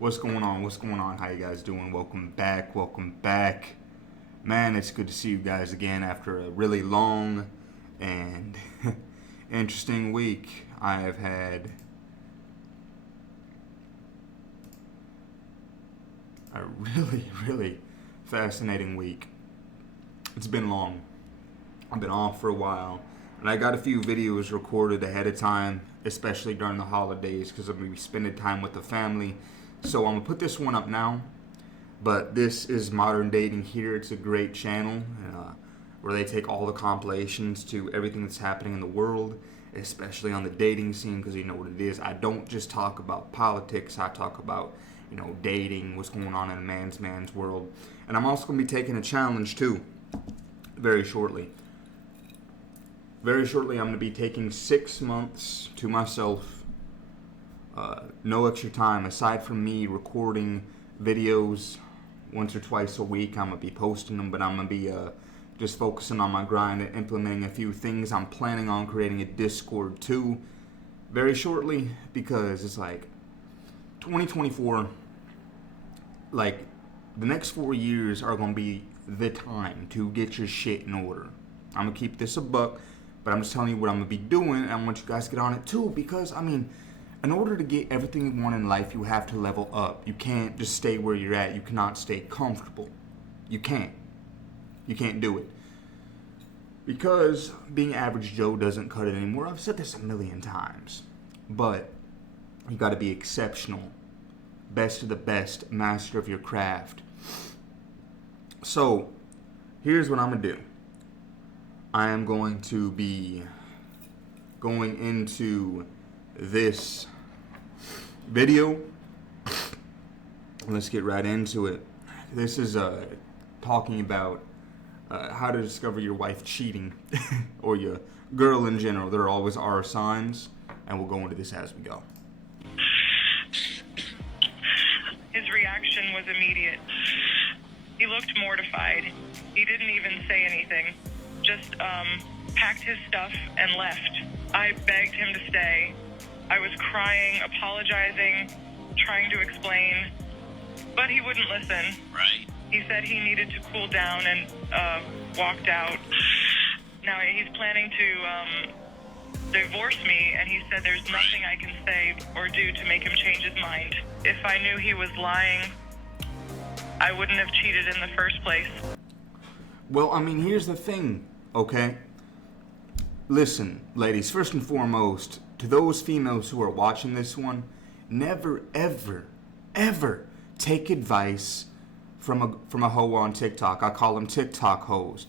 What's going on? What's going on? How you guys doing? Welcome back. Welcome back. Man, it's good to see you guys again after a really long and interesting week. I have had a really fascinating week. It's been long. I've been off for a while. And I got a few videos recorded ahead of time, especially during the holidays, because I'm going to be spending time with the family. So I'm going to put this one up now. But this is Modern Dating here. It's a great channel where they take all the compilations to everything that's happening in the world, especially on the dating scene, because you know what it is. I don't just talk about politics. I talk about, dating, what's going on in a man's world. And I'm also going to be taking a challenge, too, very shortly. Very shortly, I'm going to be taking 6 months to myself. No extra time. Aside from me recording videos once or twice a week, I'm going to be posting them, but I'm going to be just focusing on my grind and implementing a few things. I'm planning on creating a Discord, too, very shortly, because it's like 2024, like the next 4 years are going to be the time to get your shit in order. I'm going to keep this a buck. But I'm just telling you what I'm going to be doing, and I want you guys to get on it too, because, in order to get everything you want in life, you have to level up. You can't just stay where you're at. You cannot stay comfortable. You can't. You can't do it. Because being average Joe doesn't cut it anymore. I've said this a million times. But you got to be exceptional. Best of the best, master of your craft. So, here's what I'm going to do. I am going to be going into this video. Let's get right into it. This is talking about how to discover your wife cheating or your girl in general. There always are signs, and we'll go into this as we go. His reaction was immediate. He looked mortified. He didn't even say anything. Just packed his stuff and left. I begged him to stay. I was crying, apologizing, trying to explain, but he wouldn't listen. Right. He said he needed to cool down and walked out. Now he's planning to divorce me, and he said there's nothing I can say or do to make him change his mind. If I knew he was lying, I wouldn't have cheated in the first place. Well, here's the thing, okay? Listen, ladies, first and foremost, to those females who are watching this one, never, ever take advice from a hoe on TikTok. I call them TikTok hoes.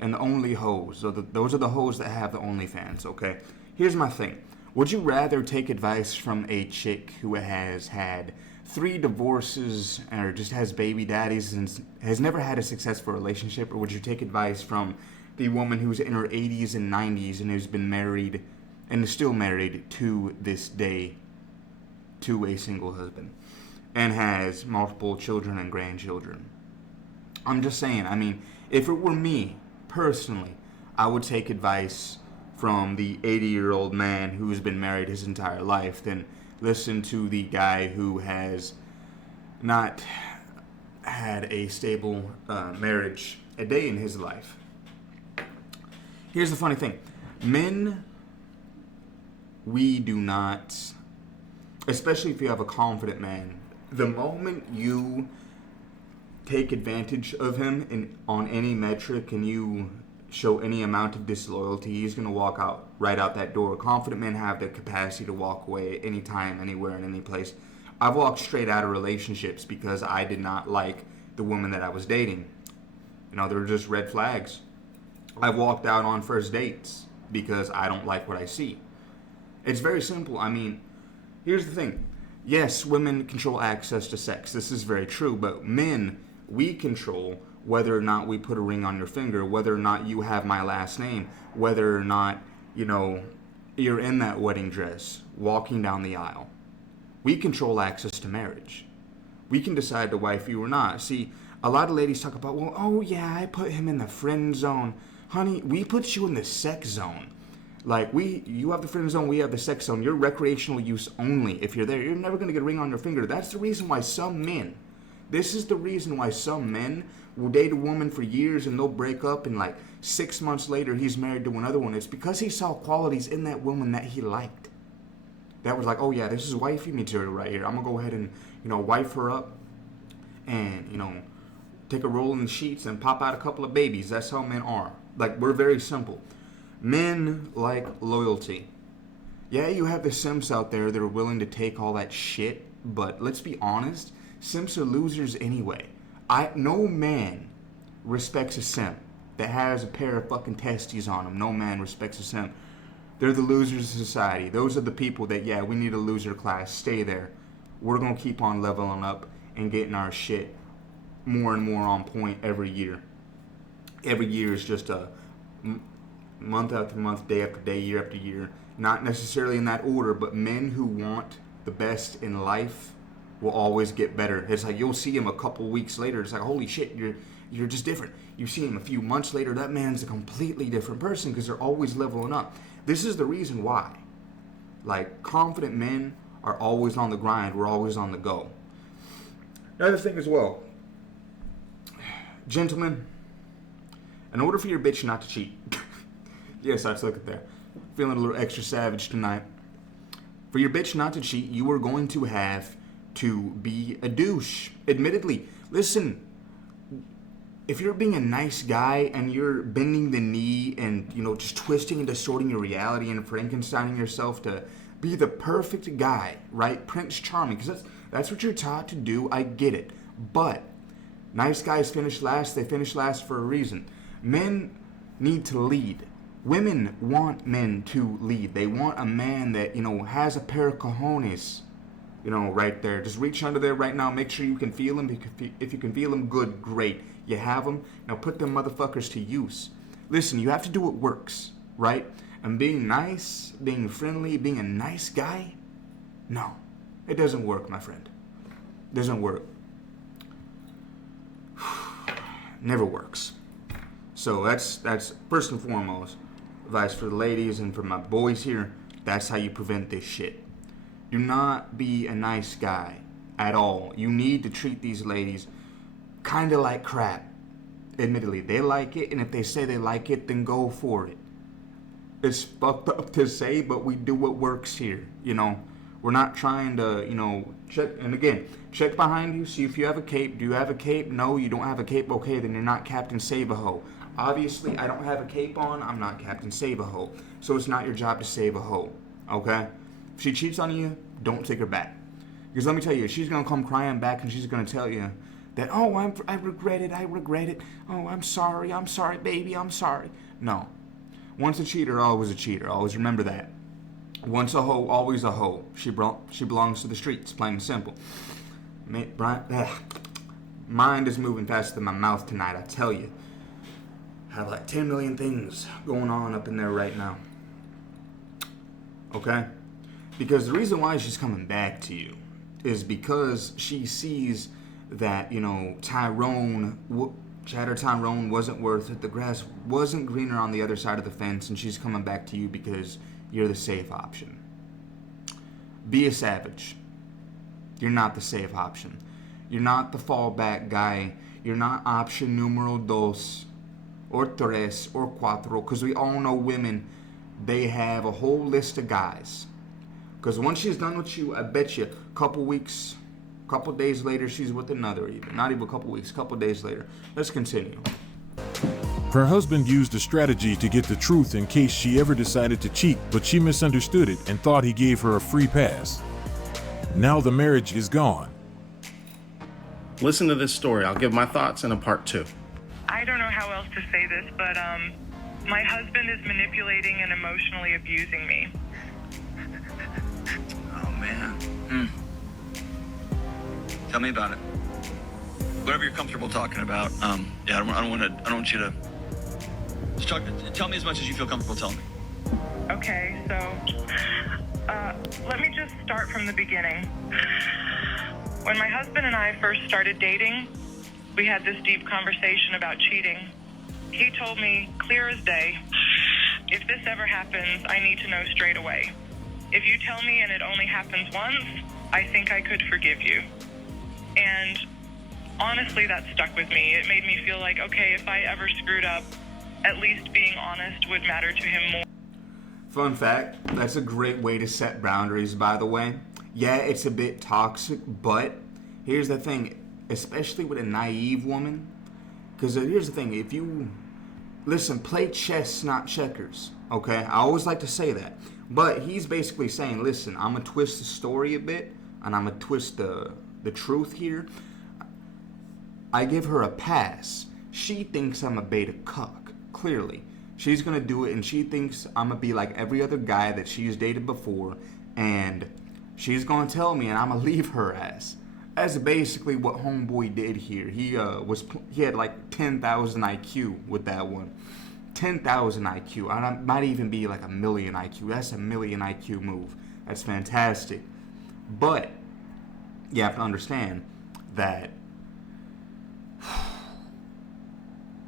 And the only hoes. Those are the hoes that have the OnlyFans, okay? Here's my thing. Would you rather take advice from a chick who has had 3 divorces or just has baby daddies and has never had a successful relationship, or would you take advice from the woman who's in her 80s and 90s and who's been married and is still married to this day to a single husband and has multiple children and grandchildren? I'm just saying, if it were me personally, I would take advice from the 80-year-old man who's been married his entire life than listen to the guy who has not had a stable marriage a day in his life. Here's the funny thing. Men, we do not, especially if you have a confident man, the moment you take advantage of him on any metric and you show any amount of disloyalty, he's going to walk out right out that door. Confident men have the capacity to walk away anytime, anywhere, in any place. I've walked straight out of relationships because I did not like the woman that I was dating. There were just red flags. I've walked out on first dates because I don't like what I see. It's very simple. Here's the thing. Yes, women control access to sex. This is very true. But men, we control whether or not we put a ring on your finger, whether or not you have my last name, whether or not, you're in that wedding dress, walking down the aisle. We control access to marriage. We can decide to wife you or not. See, a lot of ladies talk about, I put him in the friend zone. Honey, we put you in the sex zone. Like, you have the friend zone, we have the sex zone. You're recreational use only. If you're there, you're never going to get a ring on your finger. That's the reason why this is the reason why some men will date a woman for years and they'll break up and like 6 months later he's married to another one. It's because he saw qualities in that woman that he liked. That was like, oh yeah, this is wifey material right here. I'm going to go ahead and, wife her up and, take a roll in the sheets and pop out a couple of babies. That's how men are. Like, we're very simple. Men like loyalty. Yeah, you have the simps out there that are willing to take all that shit, but let's be honest, simps are losers anyway. No man respects a simp that has a pair of fucking testes on him. No man respects a simp. They're the losers of society. Those are the people that, yeah, we need a loser class. Stay there. We're going to keep on leveling up and getting our shit more and more on point every year. Every year is just a month after month, day after day, year after year. Not necessarily in that order, but men who want the best in life will always get better. It's like you'll see him a couple weeks later. It's like, holy shit, you're just different. You see him a few months later, that man's a completely different person because they're always leveling up. This is the reason why. Like, confident men are always on the grind. We're always on the go. Another thing as well. Gentlemen, in order for your bitch not to cheat. Yes, I took it there. Feeling a little extra savage tonight. For your bitch not to cheat, you are going to have to be a douche. Admittedly, listen, if you're being a nice guy and you're bending the knee and, just twisting and distorting your reality and Frankensteining yourself to be the perfect guy, right? Prince Charming, because that's what you're taught to do. I get it. But nice guys finish last. They finish last for a reason. Men need to lead. Women want men to lead. They want a man that, has a pair of cojones, right there. Just reach under there right now. Make sure you can feel them. If you can feel them, good, great. You have them. Now put them motherfuckers to use. Listen, you have to do what works, right? And being nice, being friendly, being a nice guy, no. It doesn't work, my friend. It doesn't work. Never works. So that's first and foremost advice for the ladies and for my boys here. That's how you prevent this shit. Do not be a nice guy at all. You need to treat these ladies kind of like crap. Admittedly, they like it, and if they say they like it, then go for it. It's fucked up to say, but we do what works here, We're not trying to, check. And again, check behind you, see if you have a cape. Do you have a cape? No, you don't have a cape. Okay, then you're not Captain Save-A-Ho. Obviously, I don't have a cape on. I'm not Captain Save-A-Ho. So it's not your job to save a hoe, okay? If she cheats on you, don't take her back. Because let me tell you, she's going to come crying back and she's going to tell you that, oh, I regret it. Oh, I'm sorry, baby, I'm sorry. No. Once a cheater, always a cheater. Always remember that. Once a hoe, always a hoe. She belongs to the streets, plain and simple. Mind is moving faster than my mouth tonight, I tell you. I have like 10 million things going on up in there right now. Okay? Because the reason why she's coming back to you is because she sees that, Tyrone wasn't worth it. The grass wasn't greener on the other side of the fence, and she's coming back to you because you're the safe option. Be a savage. You're not the safe option. You're not the fallback guy. You're not option numero dos, or tres, or cuatro, because we all know women, they have a whole list of guys. Because once she's done with you, I bet you a couple weeks, couple days later, she's with another even. Not even a couple weeks, couple days later. Let's continue. Her husband used a strategy to get the truth in case she ever decided to cheat, but she misunderstood it and thought he gave her a free pass. Now the marriage is gone. Listen to this story. I'll give my thoughts in a part 2. I don't know how else to say this, but my husband is manipulating and emotionally abusing me. Oh, man. Tell me about it. Whatever you're comfortable talking about. Yeah, I don't want you to. Just tell me as much as you feel comfortable telling me. Okay, so let me just start from the beginning. When my husband and I first started dating, we had this deep conversation about cheating. He told me, clear as day, If this ever happens, I need to know straight away. If you tell me and it only happens once, I think I could forgive you. And honestly, that stuck with me. It made me feel like, okay, if I ever screwed up, at least being honest would matter to him more. Fun fact, that's a great way to set boundaries, by the way. Yeah, it's a bit toxic, but here's the thing, especially with a naive woman, because here's the thing, if you, listen, play chess, not checkers, okay? I always like to say that. But he's basically saying, listen, I'm going to twist the story a bit, and I'm going to twist the truth here. I give her a pass. She thinks I'm a beta cuck, clearly. She's going to do it, and she thinks I'm going to be like every other guy that she's dated before, and she's going to tell me, and I'm going to leave her ass. That's basically what homeboy did here. He had like 10,000 IQ with that one. 10,000 IQ. I might even be like a million IQ. That's a million IQ move. That's fantastic. But you have to understand that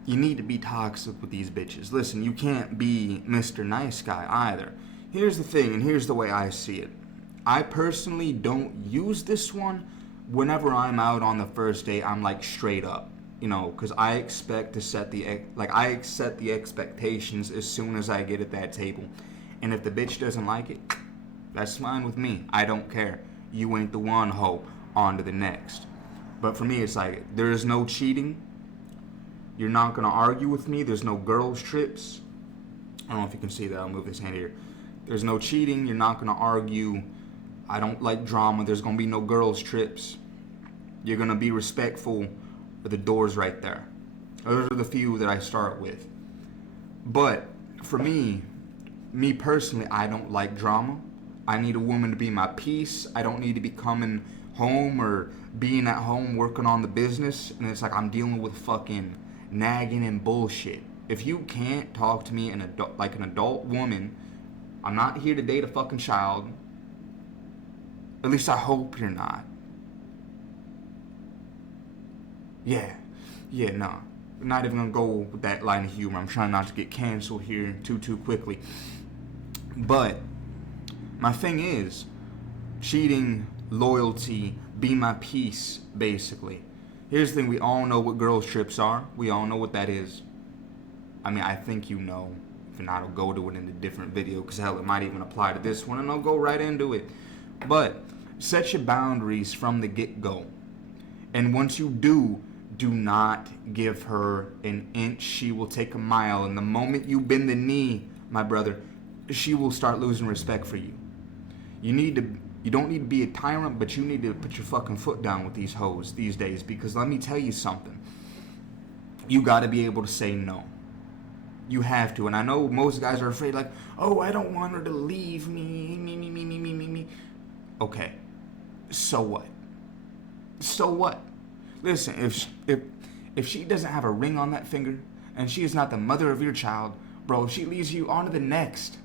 you need to be toxic with these bitches. Listen, you can't be Mr. Nice Guy either. Here's the thing, and here's the way I see it. I personally don't use this one whenever I'm out on the first date. I'm like straight up, you know, because I expect to set the expectations as soon as I get at that table. And if the bitch doesn't like it, that's fine with me. I don't care. You ain't the one, ho. On to the next. But for me, it's like, there is no cheating. You're not going to argue with me. There's no girls trips. I don't know if you can see that. I'll move this hand here. There's no cheating. You're not going to argue. I don't like drama. There's going to be no girls trips. You're going to be respectful. The door's right there. Those are the few that I start with. But for me personally, I don't like drama. I need a woman to be my peace. I don't need to be coming home or being at home working on the business. And it's like I'm dealing with fucking nagging and bullshit. If you can't talk to me like an adult woman, I'm not here to date a fucking child. At least I hope you're not. Yeah, no. I'm not even gonna go with that line of humor. I'm trying not to get canceled here too quickly. But my thing is, cheating, loyalty, be my peace, basically. Here's the thing, we all know what girls trips are. We all know what that is. I mean, I think you know. If not, I'll go to it in a different video, because hell, it might even apply to this one, and I'll go right into it. But set your boundaries from the get-go. And once you do not give her an inch. She will take a mile. And the moment you bend the knee, my brother, she will start losing respect for you. You don't need to be a tyrant, but you need to put your fucking foot down with these hoes these days, because let me tell you something. You got to be able to say no. You have to. And I know most guys are afraid, like, oh, I don't want her to leave me. Me. Okay. So what? So what? Listen, if she doesn't have a ring on that finger, and she is not the mother of your child, bro, if she leaves you, on to the next.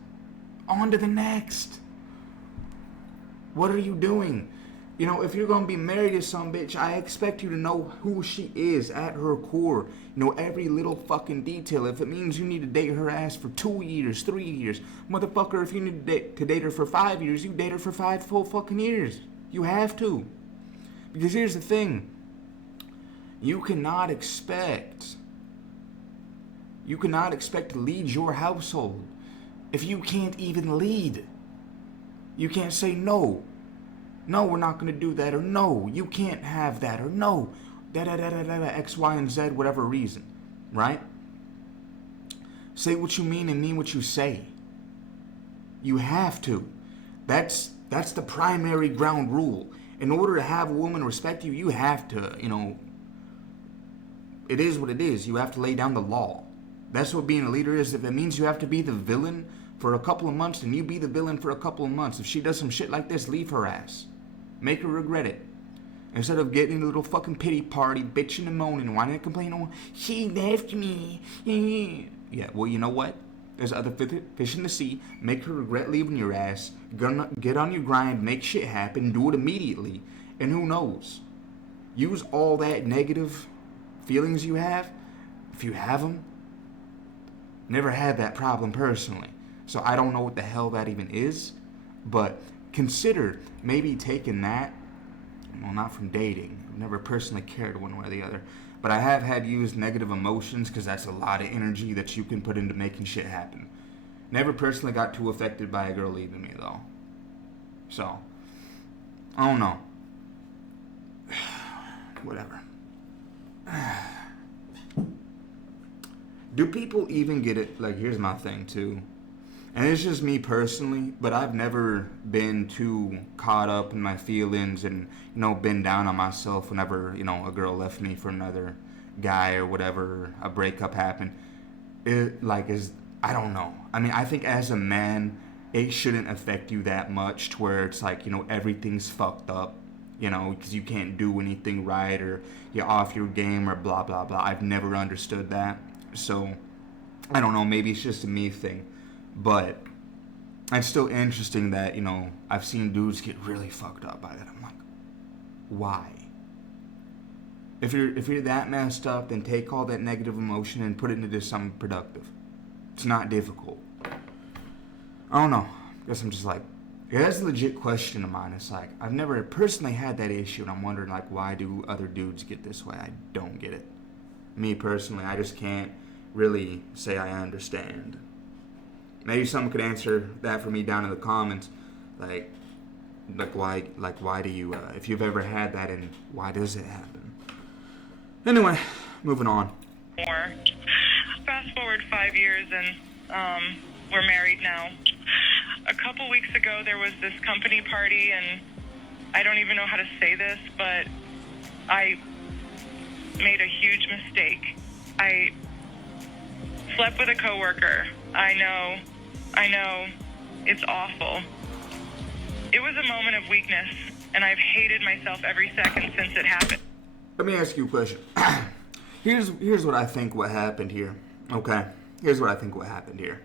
On to the next. What are you doing? You know, if you're going to be married to some bitch, I expect you to know who she is at her core. You know every little fucking detail. If it means you need to date her ass for 2 years, 3 years. Motherfucker, if you need to date her for 5 years, you date her for 5 full fucking years. You have to. Because here's the thing. You cannot expect to lead your household if you can't even lead. You can't say no. No, we're not going to do that, or no, you can't have that, or no, X, Y, and Z, whatever reason, right? Say what you mean and mean what you say. You have to. That's the primary ground rule. In order to have a woman respect you, you have to, it is what it is. You have to lay down the law. That's what being a leader is. If it means you have to be the villain for a couple of months, then you be the villain for a couple of months. If she does some shit like this, leave her ass. Make her regret it. Instead of getting a little fucking pity party, bitching and moaning, whining and complaining, oh, she left me. Yeah, well, you know what? There's other fish in the sea. Make her regret leaving your ass. Get on your grind, make shit happen, do it immediately. And who knows? Use all that negative feelings you have, if you have them, Never had that problem personally. So I don't know what the hell that even is. But consider maybe taking that, well, not from dating. I've never personally cared one way or the other. But I have had used negative emotions because that's a lot of energy that you can put into making shit happen. Never personally got too affected by a girl leaving me, though. So, I don't know. Whatever. Do people even get it? Like, here's my thing, too. And it's just me personally, but I've never been too caught up in my feelings and, been down on myself whenever, a girl left me for another guy or whatever, a breakup happened. I don't know. I mean, I think as a man, it shouldn't affect you that much to where it's like, everything's fucked up, because you can't do anything right or you're off your game or blah, blah, blah. I've never understood that. So, I don't know. Maybe it's just a me thing. But it's still interesting that, I've seen dudes get really fucked up by that. I'm like, why? If you're that messed up, then take all that negative emotion and put it into something productive. It's not difficult. I don't know. I guess I'm just like, yeah, that's a legit question of mine. It's like, I've never personally had that issue, and I'm wondering, like, why do other dudes get this way? I don't get it. Me personally, I just can't really say I understand. Maybe someone could answer that for me down in the comments. Like why do you, if you've ever had that, and why does it happen? Anyway, moving on. More. Fast forward 5 years, and we're married now. A couple weeks ago, there was this company party, and I don't even know how to say this, but I made a huge mistake. I slept with a coworker. I know, it's awful. It was a moment of weakness, and I've hated myself every second since it happened. Let me ask you a question. Here's what I think what happened here, okay? Here's what I think what happened here.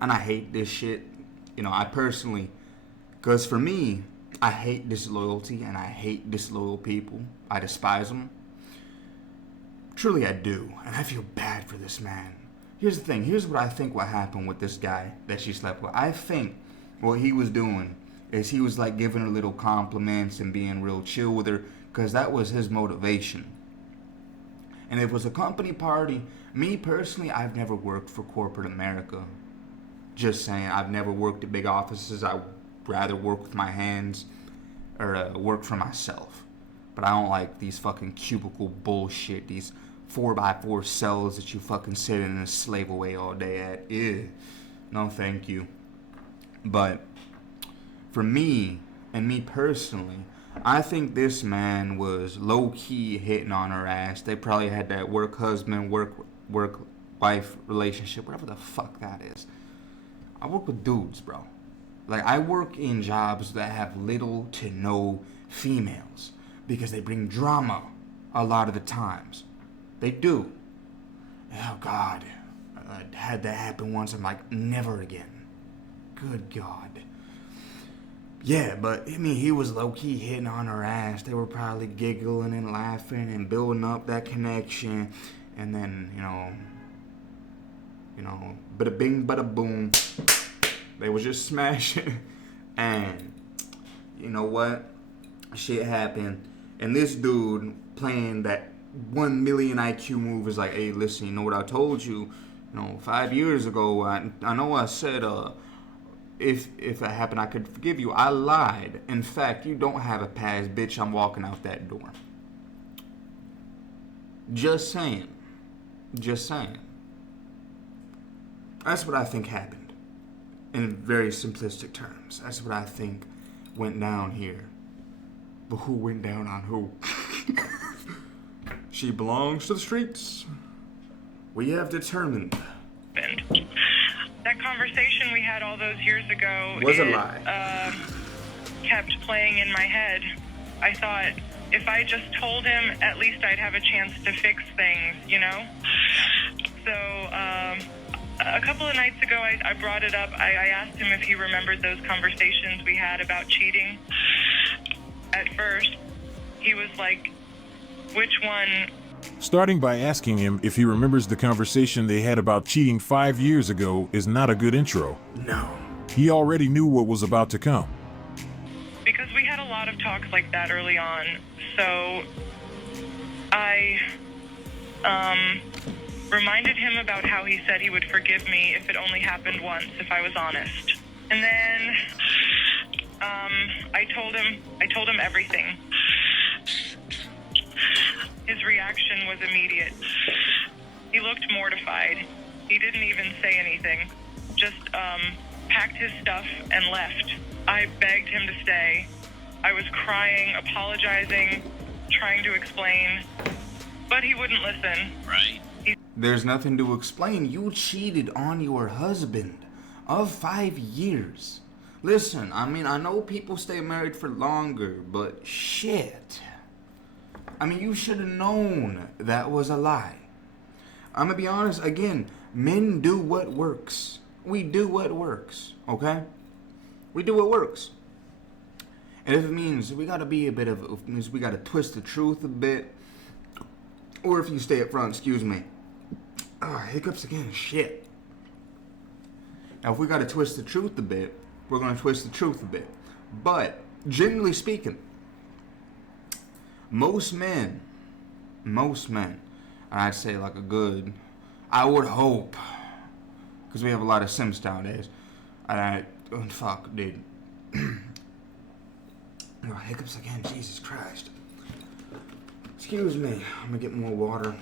And I hate this shit, I personally, because for me, I hate disloyalty and I hate disloyal people. I despise them. Truly I do, and I feel bad for this man. Here's the thing. Here's what I think what happened with this guy that she slept with. I think what he was doing is he was like giving her little compliments and being real chill with her because that was his motivation. And if it was a company party, me personally, I've never worked for corporate America. Just saying, I've never worked at big offices. I'd rather work with my hands or work for myself. But I don't like these fucking cubicle bullshit, these 4x4 cells that you fucking sit in and slave away all day at. Ew. No, thank you. But for me, and me personally, I think this man was low-key hitting on her ass. They probably had that work husband, work wife relationship, whatever the fuck that is. I work with dudes, bro. Like, I work in jobs that have little to no females because they bring drama a lot of the times. They do. Oh, God. I had that happen once. I'm like, never again. Good God. Yeah, but, I mean, he was low-key hitting on her ass. They were probably giggling and laughing and building up that connection. And then, bada bing, bada boom. They was just smashing. And, you know what? Shit happened. And this dude playing that 1 million IQ move is like, hey, listen, you know what I told you? 5 years ago, I know I said, if it happened, I could forgive you. I lied. In fact, you don't have a pass, bitch. I'm walking out that door. Just saying. Just saying. That's what I think happened. In very simplistic terms. That's what I think went down here. But who went down on who? She belongs to the streets. We have determined. That conversation we had all those years ago was a lie. Kept playing in my head. I thought if I just told him, at least I'd have a chance to fix things, So, a couple of nights ago, I brought it up. I asked him if he remembered those conversations we had about cheating. At first, he was like, which one Starting by asking him if he remembers the conversation they had about cheating 5 years ago is not a good intro. No. He already knew what was about to come. Because we had a lot of talks like that early on, so I reminded him about how he said he would forgive me if it only happened once, if I was honest. And then I told him everything. His reaction was immediate. He looked mortified. He didn't even say anything. Just packed his stuff and left. I begged him to stay. I was crying, apologizing, trying to explain, but he wouldn't listen. Right. There's nothing to explain. You cheated on your husband of 5 years. Listen, I mean, I know people stay married for longer, but shit. I mean, you should have known that was a lie. I'm gonna be honest, again, men do what works. We do what works, okay? We do what works. And if it means we gotta be a bit of, it means we gotta twist the truth a bit, or if you stay up front, excuse me. Hiccups again, shit. Now, if we gotta twist the truth a bit, we're gonna twist the truth a bit. But, generally speaking, most men, and I'd say like a good, I would hope, because we have a lot of simps nowadays. Fuck, dude. Hiccups again, Jesus Christ. Excuse me, I'm gonna get more water.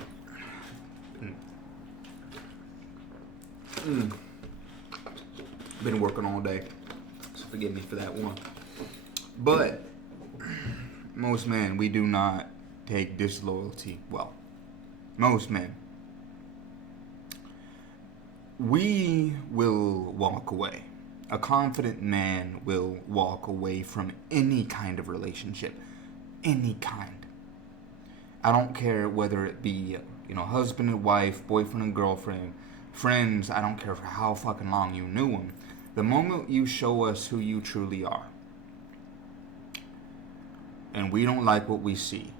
Been working all day, so forgive me for that one. But most men, we do not take disloyalty well. Most men. We will walk away. A confident man will walk away from any kind of relationship. Any kind. I don't care whether it be, husband and wife, boyfriend and girlfriend, friends. I don't care for how fucking long you knew them. The moment you show us who you truly are, and we don't like what we see,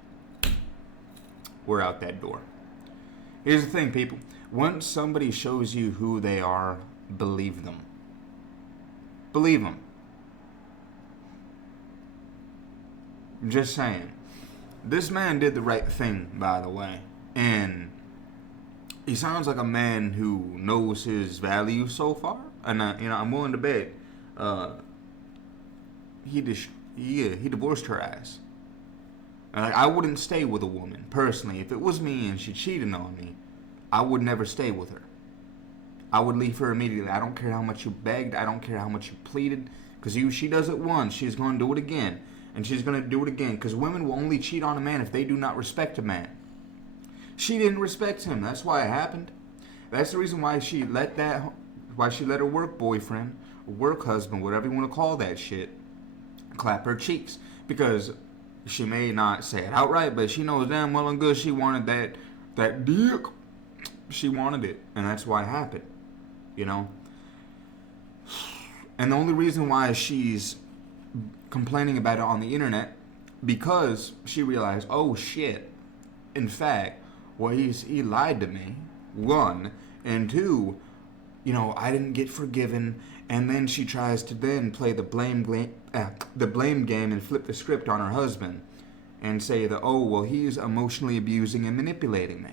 we're out that door. Here's the thing, people. Once somebody shows you who they are, believe them. Believe them. I'm just saying. This man did the right thing, by the way. And he sounds like a man who knows his value so far. And, I'm willing to bet he divorced her ass. I wouldn't stay with a woman, personally. If it was me and she cheated on me, I would never stay with her. I would leave her immediately. I don't care how much you begged. I don't care how much you pleaded. Because she does it once, she's going to do it again. And she's going to do it again. Because women will only cheat on a man if they do not respect a man. She didn't respect him. That's why it happened. That's the reason why she let her work boyfriend, work husband, whatever you want to call that shit, clap her cheeks. Because she may not say it outright, but she knows damn well and good she wanted that dick. She wanted it, and that's why it happened, And the only reason why she's complaining about it on the internet, because she realized, oh shit, in fact, well, he lied to me, one, and two, I didn't get forgiven, and then she tries to then play the blame game and flip the script on her husband, and say that, oh, well, he's emotionally abusing and manipulating me.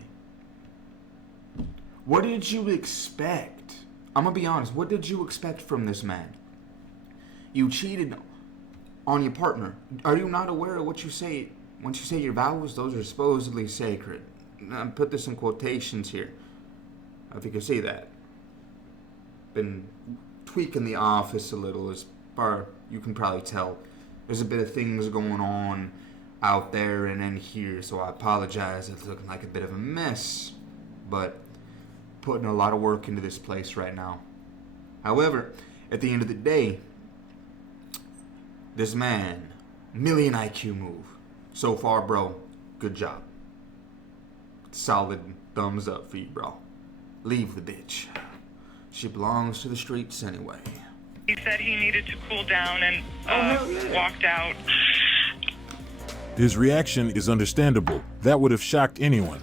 What did you expect? I'm going to be honest. What did you expect from this man? You cheated on your partner. Are you not aware of what you say? Once you say your vows, those are supposedly sacred. Now, put this in quotations here. I think you see that. Been tweaking the office a little, as far you can probably tell. There's a bit of things going on out there and in here, so I apologize. It's looking like a bit of a mess. But putting a lot of work into this place right now. However, at the end of the day, this man, million IQ move. So far, bro, good job. Solid thumbs up for you, bro. Leave the bitch. She belongs to the streets anyway. He said he needed to cool down and walked out. His reaction is understandable. That would have shocked anyone.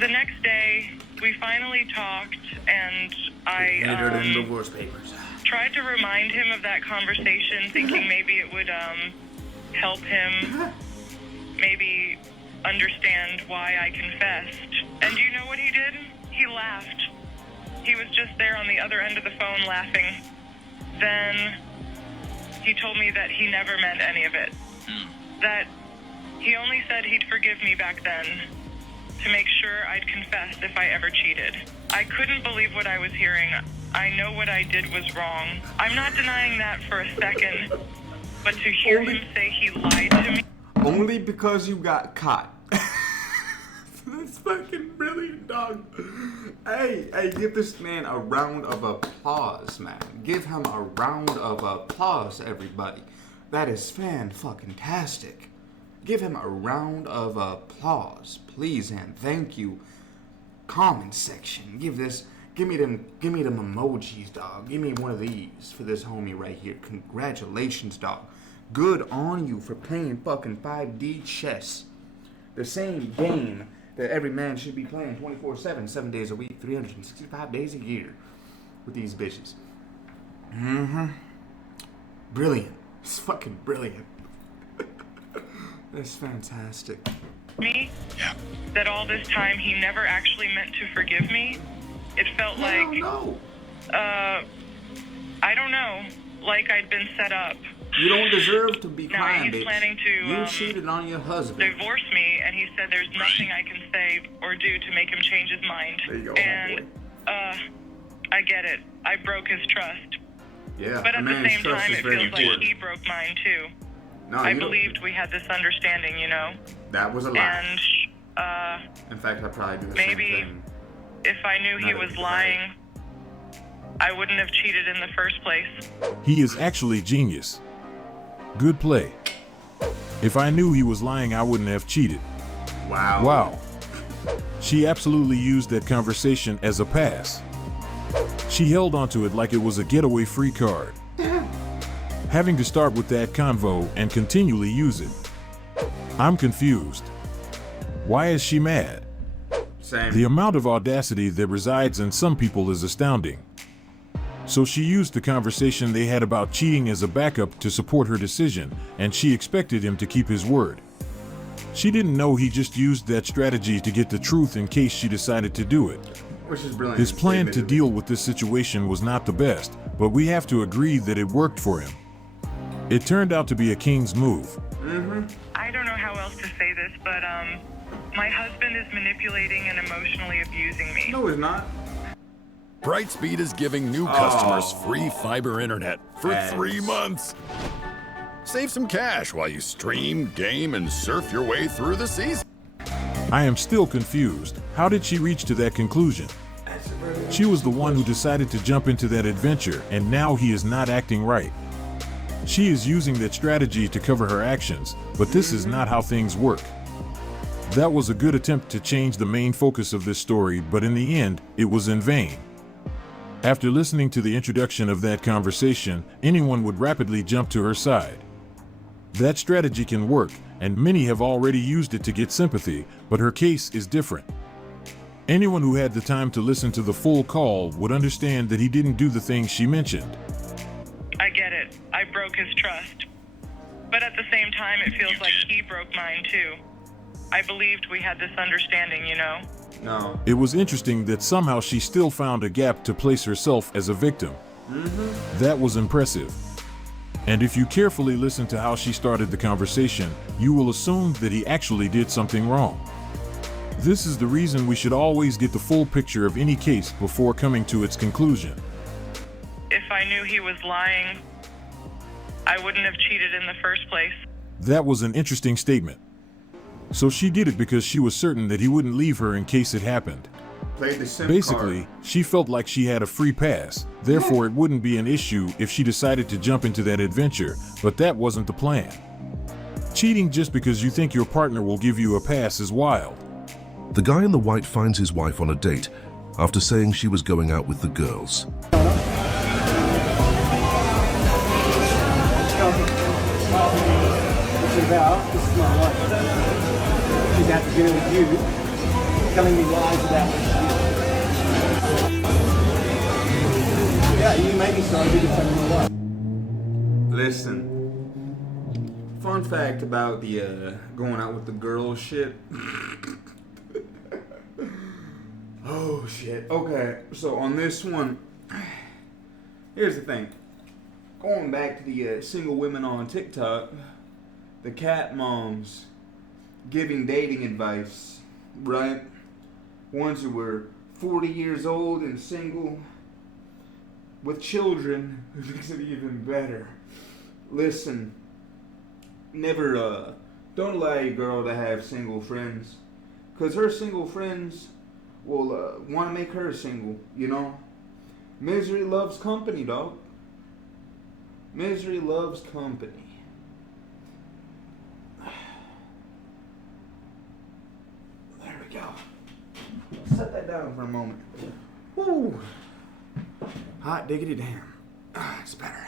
The next day, we finally talked, and I tried to remind him of that conversation, thinking maybe it would help him maybe understand why I confessed. And do you know what he did? He laughed. He was just there on the other end of the phone laughing. Then he told me that he never meant any of it. That he only said he'd forgive me back then to make sure I'd confess if I ever cheated. I couldn't believe what I was hearing. I know what I did was wrong. I'm not denying that for a second, but to hear him say he lied to me... Only because you got caught. That's fucking brilliant, dog. Hey, give this man a round of applause, man. Give him a round of applause, everybody. That is fan-fucking-tastic. Give him a round of applause, please, and thank you. Comment section. Give me them emojis, dog. Give me one of these for this homie right here. Congratulations, dog. Good on you for playing fucking 5D chess. The same game that every man should be playing 24/7, 7 days a week, 365 days a year with these bitches. Brilliant. It's fucking brilliant. That's fantastic. Me? Yeah. That all this time he never actually meant to forgive me. It felt like... No. I don't know. Like I'd been set up. You don't deserve to be crying, now he's bitch. planning to You cheated on your husband. divorce me, and he said there's nothing I can say or do to make him change his mind. There you go, and I get it. I broke his trust. Yeah, But at the same time, it feels like important. he broke mine too. No, I you don't- believed we had this understanding, you know. That was a lie. And In fact, I probably do the maybe same thing. if I knew he Not was every lying, I wouldn't have cheated in the first place. He is actually genius. Good play. If I knew he was lying, I wouldn't have cheated. Wow. Wow. She absolutely used that conversation as a pass. She held onto it like it was a getaway free card. Having to start with that convo and continually use it. I'm confused. Why is she mad? Same. The amount of audacity that resides in some people is astounding. So she used the conversation they had about cheating as a backup to support her decision, and she expected him to keep his word. She didn't know he just used that strategy to get the truth in case she decided to do it. Which is brilliant. His plan to deal with this situation was not the best, but we have to agree that it worked for him. It turned out to be a king's move. I don't know how else to say this, but my husband is manipulating and emotionally abusing me. No, it's not. Brightspeed is giving new customers free fiber internet for Yes. 3 months. Save some cash while you stream, game, and surf your way through the season. I am still confused. How did she reach to that conclusion? She was the one who decided to jump into that adventure, and now he is not acting right. She is using that strategy to cover her actions, but this is not how things work. That was a good attempt to change the main focus of this story, but in the end, it was in vain. After listening to the introduction of that conversation, anyone would rapidly jump to her side. That strategy can work, and many have already used it to get sympathy, but her case is different. Anyone who had the time to listen to the full call would understand that he didn't do the things she mentioned. I get it. I broke his trust. But at the same time, it feels like he broke mine too. I believed we had this understanding, you know. No. It was interesting that somehow she still found a gap to place herself as a victim. That was impressive. And if you carefully listen to how she started the conversation, you will assume that he actually did something wrong. This is the reason we should always get the full picture of any case before coming to its conclusion. If I knew he was lying, I wouldn't have cheated in the first place. That was an interesting statement. So she did it because she was certain that he wouldn't leave her in case it happened. Played the sim Basically, card. she felt like she had a free pass. Therefore, it wouldn't be an issue if she decided to jump into that adventure, but that wasn't the plan. Cheating just because you think your partner will give you a pass is wild. The guy in the white finds his wife on a date after saying she was going out with the girls. about, this is my wife. She's out to dinner with you, telling me lies about what she is. Yeah, you may be sorry, but you're telling my wife. Listen. Fun fact about the going out with the girls shit. Oh shit. Okay, so on this one, here's the thing. Going back to the single women on TikTok, the cat moms giving dating advice, right? Ones who were 40 years old and single with children, it makes it even better. Listen, never, don't allow your girl to have single friends, because her single friends will want to make her single, you know? Misery loves company, dog. Misery loves company. There we go. Set that down for a moment. Woo! Hot diggity damn. It's better.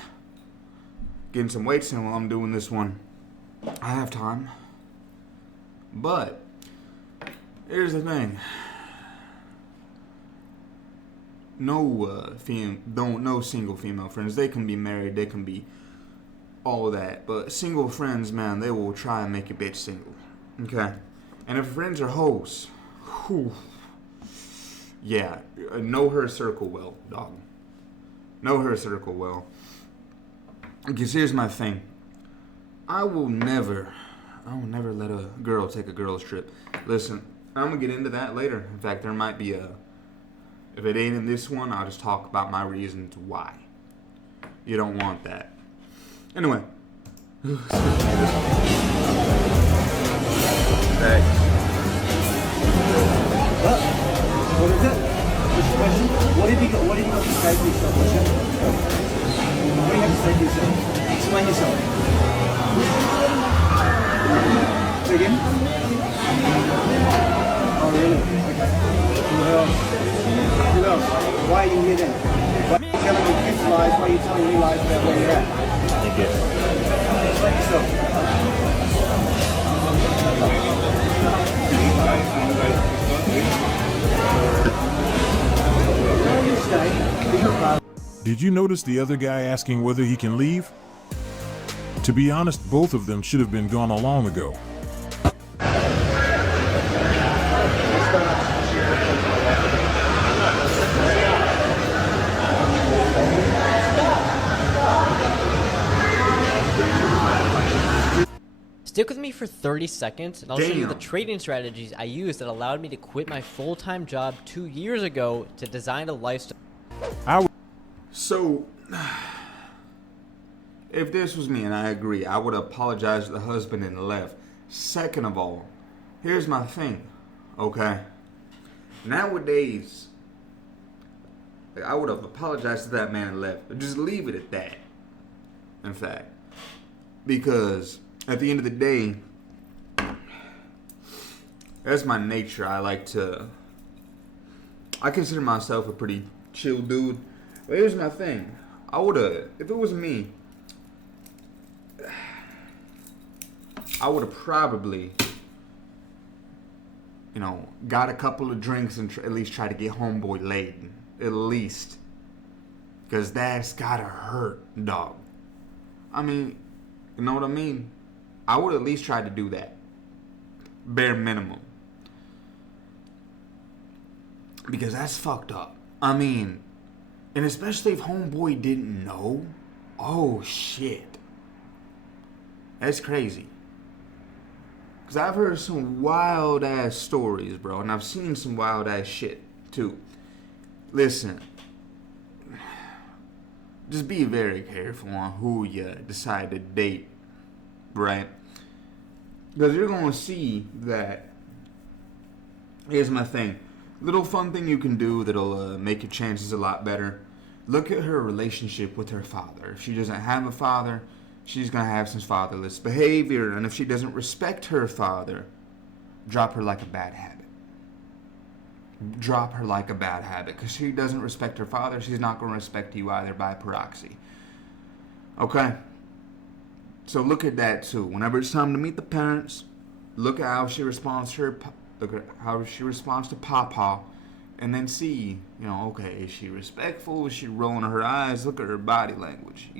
Getting some weights in while I'm doing this one. I have time. But here's the thing. No no single female friends. They can be married, they can be all that. But single friends, man, they will try and make a bitch single. Okay? And if friends are hoes, whew, yeah, know her circle well, dog. Know her circle well. Because here's my thing. I will never let a girl take a girl's trip. Listen, I'm gonna get into that later. In fact, there might be a, if it ain't in this one, I'll just talk about my reasons why. You don't want that. Anyway. Hey. What is it? What's the question? What have you got to say to yourself? What do you have to say to yourself? Explain yourself. Say again? Oh, really? Okay. Who else? Why are you here then? Why are you telling me kids lies? Why are you telling me lies about where you're at? Thank you. Explain yourself. Did you notice the other guy asking whether he can leave? To be honest, both of them should have been gone a long ago. Stick with me for 30 seconds and I'll show you the Damn. trading strategies I used that allowed me to quit my full-time job 2 years ago to design a lifestyle. So, if this was me, and I agree, I would apologize to the husband and left. Second of all, here's my thing, okay? Nowadays, I would have apologized to that man and left. Just leave it at that, in fact. Because at the end of the day, that's my nature. I consider myself a pretty chill dude. But here's my thing. I would've, if it was me, I would've probably, you know, got a couple of drinks and at least try to get homeboy laid. At least. Because that's gotta hurt, dog. I mean, you know what I mean? I would at least try to do that. Bare minimum. Because that's fucked up. I mean, and especially if homeboy didn't know. Oh, shit. That's crazy. Because I've heard some wild-ass stories, bro. And I've seen some wild-ass shit, too. Listen. Just be very careful on who you decide to date. Right? Because you're going to see that. Here's my thing. Little fun thing you can do that'll make your chances a lot better. Look at her relationship with her father. If she doesn't have a father, she's going to have some fatherless behavior. And if she doesn't respect her father, drop her like a bad habit. Drop her like a bad habit. Because she doesn't respect her father, she's not going to respect you either by proxy. Okay? So look at that too. Whenever it's time to meet the parents, look at how she responds to look at how she responds to Papa, and then see, okay, is she respectful? Is she rolling her eyes? Look at her body language.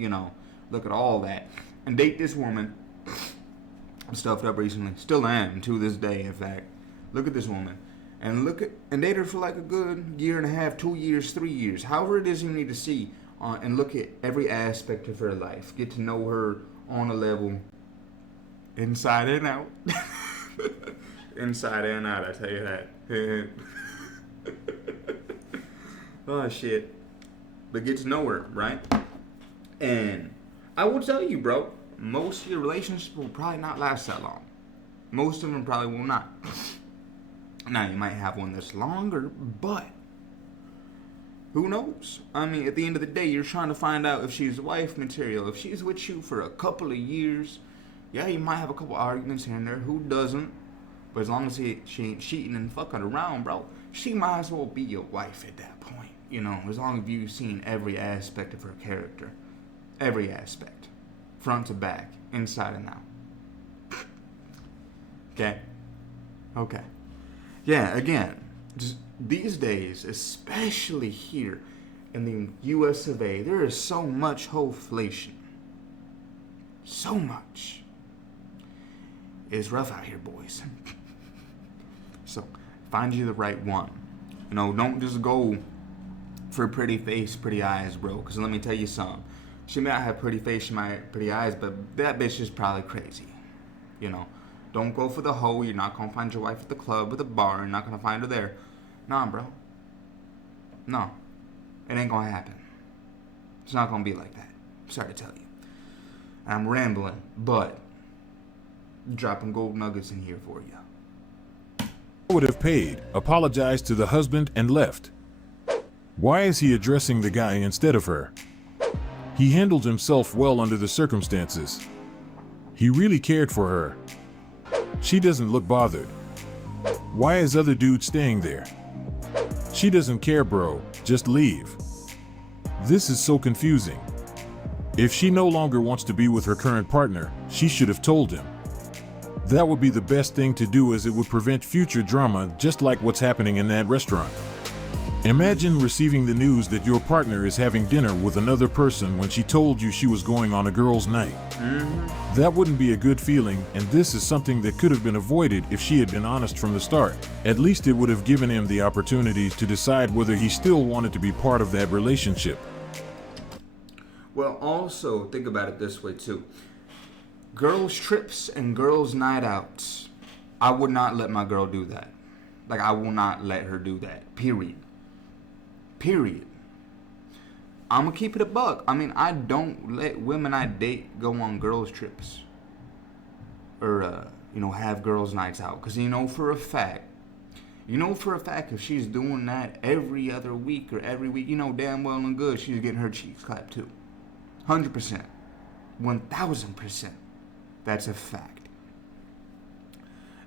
Look at all that, and date this woman. I'm stuffed up recently, still am to this day. In fact, look at this woman, and date her for like a good year and a half, 2 years, 3 years, however it is you need to see, and look at every aspect of her life. Get to know her on a level, inside and out. Inside and out, I tell you that. Oh shit. But get to know her, right? And I will tell you, bro, most of your relationships will probably not last that long. Most of them probably will not. Now, you might have one that's longer, but who knows? I mean, at the end of the day, you're trying to find out if she's wife material. If she's with you for a couple of years, yeah, you might have a couple arguments here and there. Who doesn't? But as long as she ain't cheating and fucking around, bro, she might as well be your wife at that point. As long as you've seen every aspect of her character. Every aspect. Front to back. Inside and out. Okay. Yeah, again, just these days, especially here in the US of A, there is so much hoflation. So much. It's rough out here, boys. So, find you the right one. Don't just go for pretty face, pretty eyes, bro. Because let me tell you something. She may not have pretty face, she might have pretty eyes, but that bitch is probably crazy. Don't go for the hoe. You're not going to find your wife at the club or the bar. You're not going to find her there. Nah, bro. No. It ain't going to happen. It's not going to be like that. I'm sorry to tell you. I'm rambling, but dropping gold nuggets in here for you. I would have paid, apologized to the husband, and left. Why is he addressing the guy instead of her? He handled himself well under the circumstances. He really cared for her. She doesn't look bothered. Why is other dude staying there? She doesn't care, bro. Just leave. This is so confusing. If she no longer wants to be with her current partner, she should have told him. That would be the best thing to do, as it would prevent future drama, just like what's happening in that restaurant. Imagine receiving the news that your partner is having dinner with another person when she told you she was going on a girls' night. That wouldn't be a good feeling, and this is something that could have been avoided if she had been honest from the start. At least it would have given him the opportunity to decide whether he still wanted to be part of that relationship. Well, also, think about it this way, too. Girls' trips and girls' night outs. I would not let my girl do that. I will not let her do that. Period. I'm gonna keep it a buck. I mean, I don't let women I date go on girls' trips. Or, have girls' nights out. Because for a fact, if she's doing that every other week or every week, damn well and good she's getting her cheeks clapped too. 100%. 1000%. That's a fact.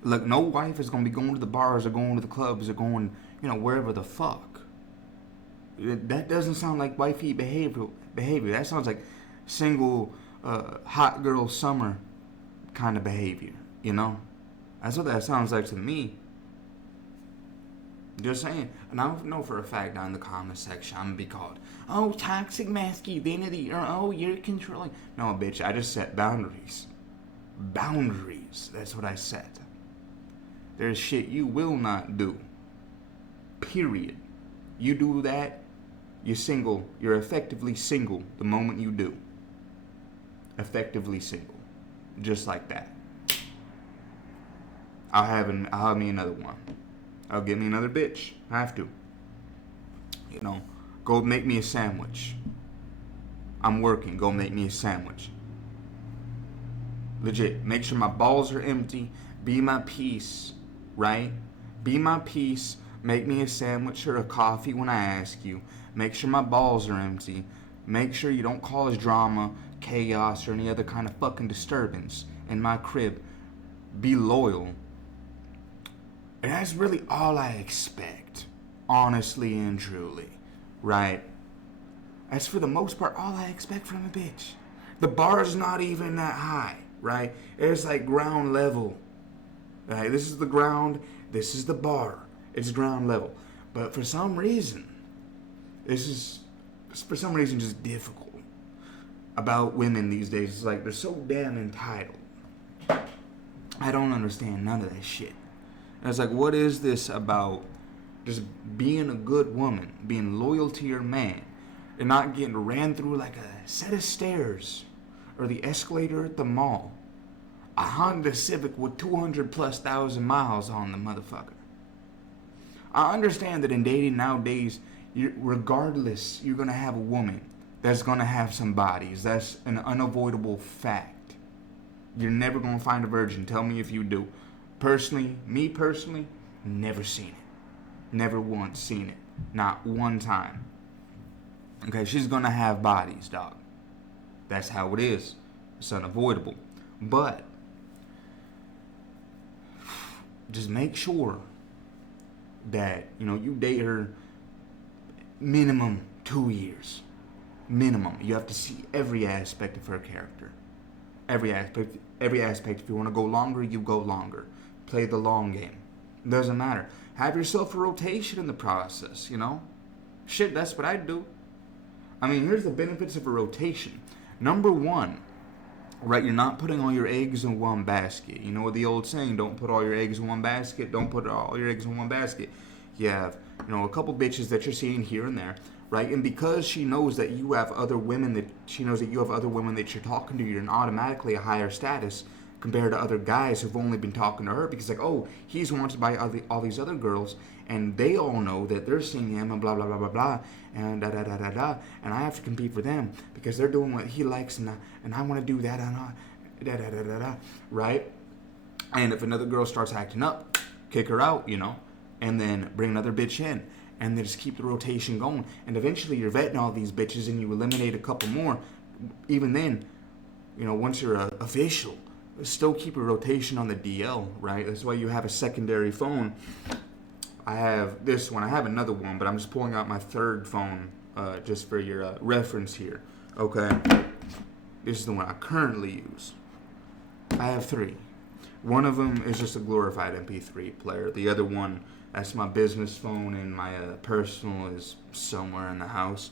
Look, no wife is going to be going to the bars or going to the clubs or going, wherever the fuck. That doesn't sound like wifey behavior. That sounds like single, hot girl summer kind of behavior, That's what that sounds like to me. Just saying. And I know for a fact down in the comment section I'm going to be called, oh, toxic masculinity, or oh, you're controlling. No, bitch, I just set boundaries. Boundaries. That's what I set. There's shit you will not do. Period. You do that, you're single. You're effectively single the moment you do. Effectively single. Just like that. I'll have me another one. I'll get me another bitch. I have to. Go make me a sandwich. I'm working. Go make me a sandwich. Legit. Make sure my balls are empty. Be my peace. Right? Be my peace. Make me a sandwich or a coffee when I ask you. Make sure my balls are empty. Make sure you don't cause drama, chaos, or any other kind of fucking disturbance in my crib. Be loyal. And that's really all I expect. Honestly and truly. Right? That's for the most part all I expect from a bitch. The bar is not even that high, right? It's like ground level. Right? This is the ground. This is the bar. It's ground level. But for some reason, just difficult about women these days. It's like they're so damn entitled. I don't understand none of that shit. And it's like, what is this about just being a good woman, being loyal to your man, and not getting ran through like a set of stairs or the escalator at the mall? A Honda Civic with 200,000+ miles on the motherfucker. I understand that in dating nowadays, regardless, you're going to have a woman that's going to have some bodies. That's an unavoidable fact. You're never going to find a virgin. Tell me if you do. Me personally, never seen it. Never once seen it. Not one time. Okay, she's going to have bodies, dog. That's how it is. It's unavoidable. But just make sure that, you date her minimum 2 years. Minimum. You have to see every aspect of her character. Every aspect. If you want to go longer, you go longer. Play the long game. Doesn't matter. Have yourself a rotation in the process, Shit, that's what I do. I mean, here's the benefits of a rotation. Number one, right, you're not putting all your eggs in one basket. You know the old saying, don't put all your eggs in one basket. Don't put all your eggs in one basket. You have, a couple bitches that you're seeing here and there, right? And because she knows that you have other women that you're talking to, you're in automatically a higher status compared to other guys who've only been talking to her, because like, oh, he's wanted by all these other girls, and they all know that they're seeing him and blah blah blah blah blah and da da da da da, and I have to compete for them because they're doing what he likes, and I want to do that and da da da da da, right? And if another girl starts acting up, kick her out, and then bring another bitch in, and then just keep the rotation going, and eventually you're vetting all these bitches and you eliminate a couple more. Even then, once you're official, still keep a rotation on the DL, right? That's why you have a secondary phone. I have this one. I have another one, but I'm just pulling out my third phone just for your reference here. Okay? This is the one I currently use. I have three. One of them is just a glorified MP3 player. The other one, that's my business phone, and my personal is somewhere in the house.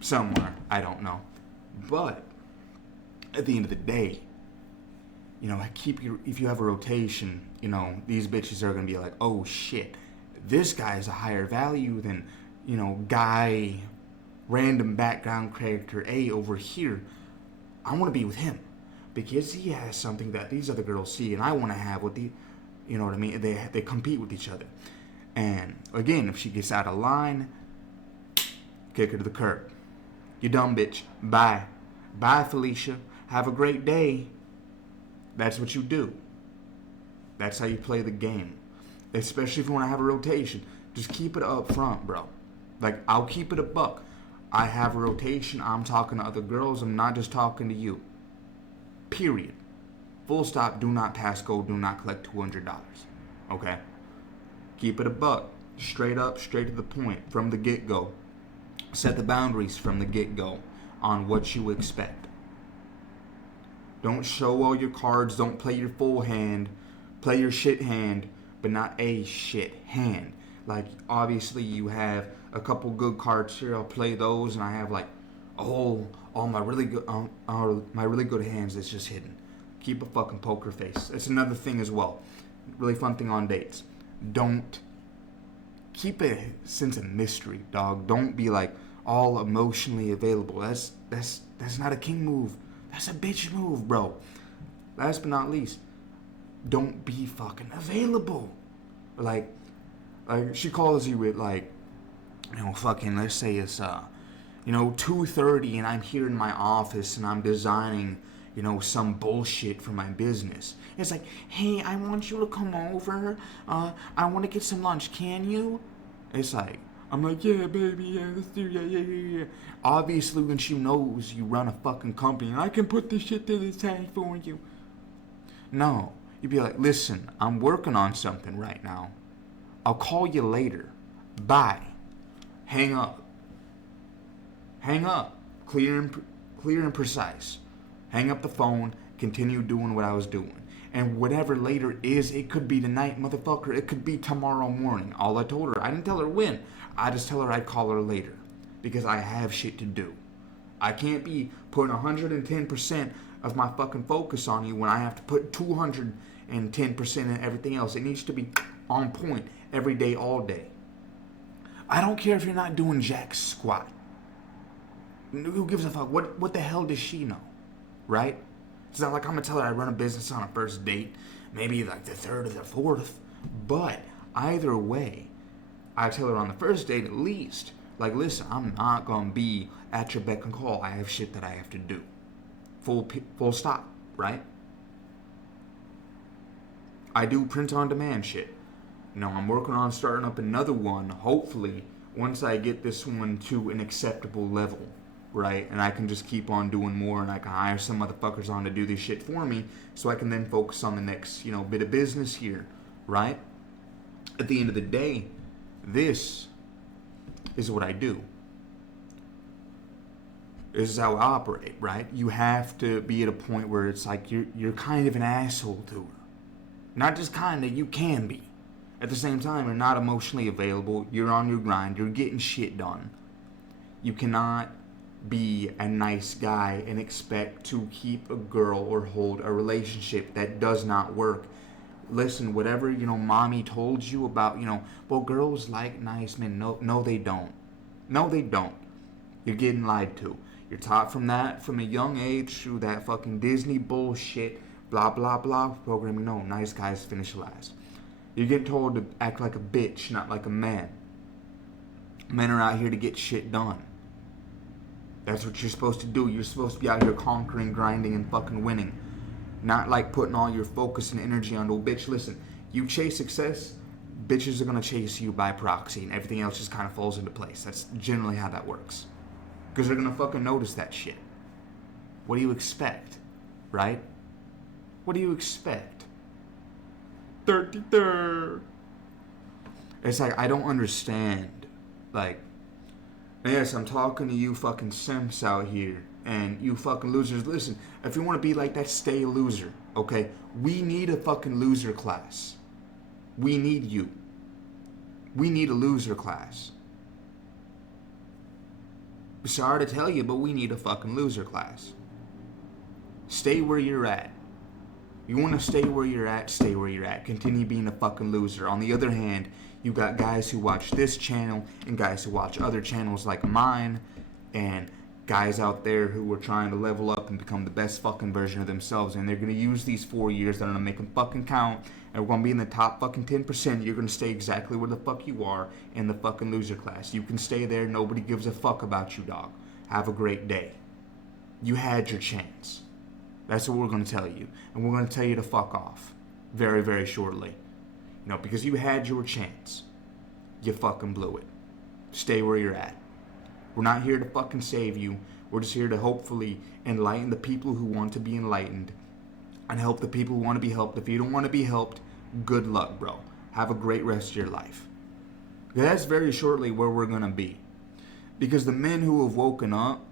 Somewhere. I don't know. But at the end of the day, if you have a rotation, these bitches are going to be like, oh shit, this guy is a higher value than, guy, random background character A over here. I want to be with him because he has something that these other girls see, and I want to have what you know what I mean? They compete with each other. And again, if she gets out of line, kick her to the curb. You dumb bitch. Bye. Bye, Felicia. Have a great day. That's what you do. That's how you play the game. Especially if you want to have a rotation. Just keep it up front, bro. Like, I'll keep it a buck. I have a rotation. I'm talking to other girls. I'm not just talking to you. Period. Full stop. Do not pass go. Do not collect $200. Okay? Keep it a buck. Straight up, straight to the point. From the get-go. Set the boundaries from the get-go on what you expect. Don't show all your cards. Don't play your full hand. Play your shit hand, but not a shit hand. Like, obviously, you have a couple good cards here. I'll play those, and I have like all my really good hands that's just hidden. Keep a fucking poker face. It's another thing as well. Really fun thing on dates. Don't keep a sense of mystery, dog. Don't be like all emotionally available. That's not a king move. That's a bitch move, bro. Last but not least, don't be fucking available. Like she calls you at like, fucking, let's say it's 2:30 and I'm here in my office and I'm designing, some bullshit for my business. It's like, hey, I want you to come over. I want to get some lunch. Can you? It's like, I'm like, yeah, baby, yeah, let's do, yeah. Obviously, when she knows you run a fucking company and I can put this shit to the side for you. No, you'd be like, listen, I'm working on something right now. I'll call you later. Bye. Hang up. Hang up. Clear and precise. hang up the phone, continue doing what I was doing. And whatever later is, it could be tonight, motherfucker. It could be tomorrow morning. All I told her, I didn't tell her when. I just tell her I'd call her later. Because I have shit to do. I can't be putting 110% of my fucking focus on you when I have to put 210% in everything else. It needs to be on point every day, all day. I don't care if you're not doing jack squat. Who gives a fuck? What the hell does she know? Right? It's not like I'm gonna tell her I run a business on a first date, maybe like the third or the fourth. But either way, I tell her on the first date at least, like, listen, I'm not gonna be at your beck and call. I have shit that I have to do. Full stop, right? I do print on demand shit. You know, I'm working on starting up another one, hopefully, once I get this one to an acceptable level. Right, and I can just keep on doing more, and I can hire some motherfuckers on to do this shit for me, so I can then focus on the next, bit of business here, right? At the end of the day, this is what I do. This is how I operate, right? You have to be at a point where it's like you're kind of an asshole to her. Not just kinda, you can be. At the same time, you're not emotionally available, you're on your grind, you're getting shit done. You cannot be a nice guy and expect to keep a girl or hold a relationship. That does not work. Listen, whatever mommy told you about well, girls like nice men. No they don't. No they don't. You're getting lied to. You're taught from a young age through that fucking Disney bullshit blah blah blah programming. No, nice guys finish last. You're getting told to act like a bitch, not like a man. Men are out here to get shit done. That's what you're supposed to do. You're supposed to be out here conquering, grinding, and fucking winning. Not like putting all your focus and energy onto a bitch. Listen, you chase success, bitches are gonna chase you by proxy, and everything else just kind of falls into place. That's generally how that works. Because they're gonna fucking notice that shit. What do you expect? Right? What do you expect? 33rd. It's like, I don't understand. Like, yes, I'm talking to you fucking simps out here, and you fucking losers. Listen, if you want to be like that, stay a loser, okay? We need a fucking loser class. We need you. We need a loser class. Sorry to tell you, but we need a fucking loser class. Stay where you're at. You want to stay where you're at, stay where you're at. Continue being a fucking loser. On the other hand, you got guys who watch this channel and guys who watch other channels like mine, and guys out there who are trying to level up and become the best fucking version of themselves, and they're going to use these 4 years. They're going to make them fucking count, and we're going to be in the top fucking 10%. You're going to stay exactly where the fuck you are in the fucking loser class. You can stay there. Nobody gives a fuck about you, dog. Have a great day. You had your chance. That's what we're going to tell you. And we're going to tell you to fuck off very, very shortly. Because you had your chance. You fucking blew it. Stay where you're at. We're not here to fucking save you. We're just here to hopefully enlighten the people who want to be enlightened and help the people who want to be helped. If you don't want to be helped, good luck, bro. Have a great rest of your life. That's very shortly where we're going to be. Because the men who have woken up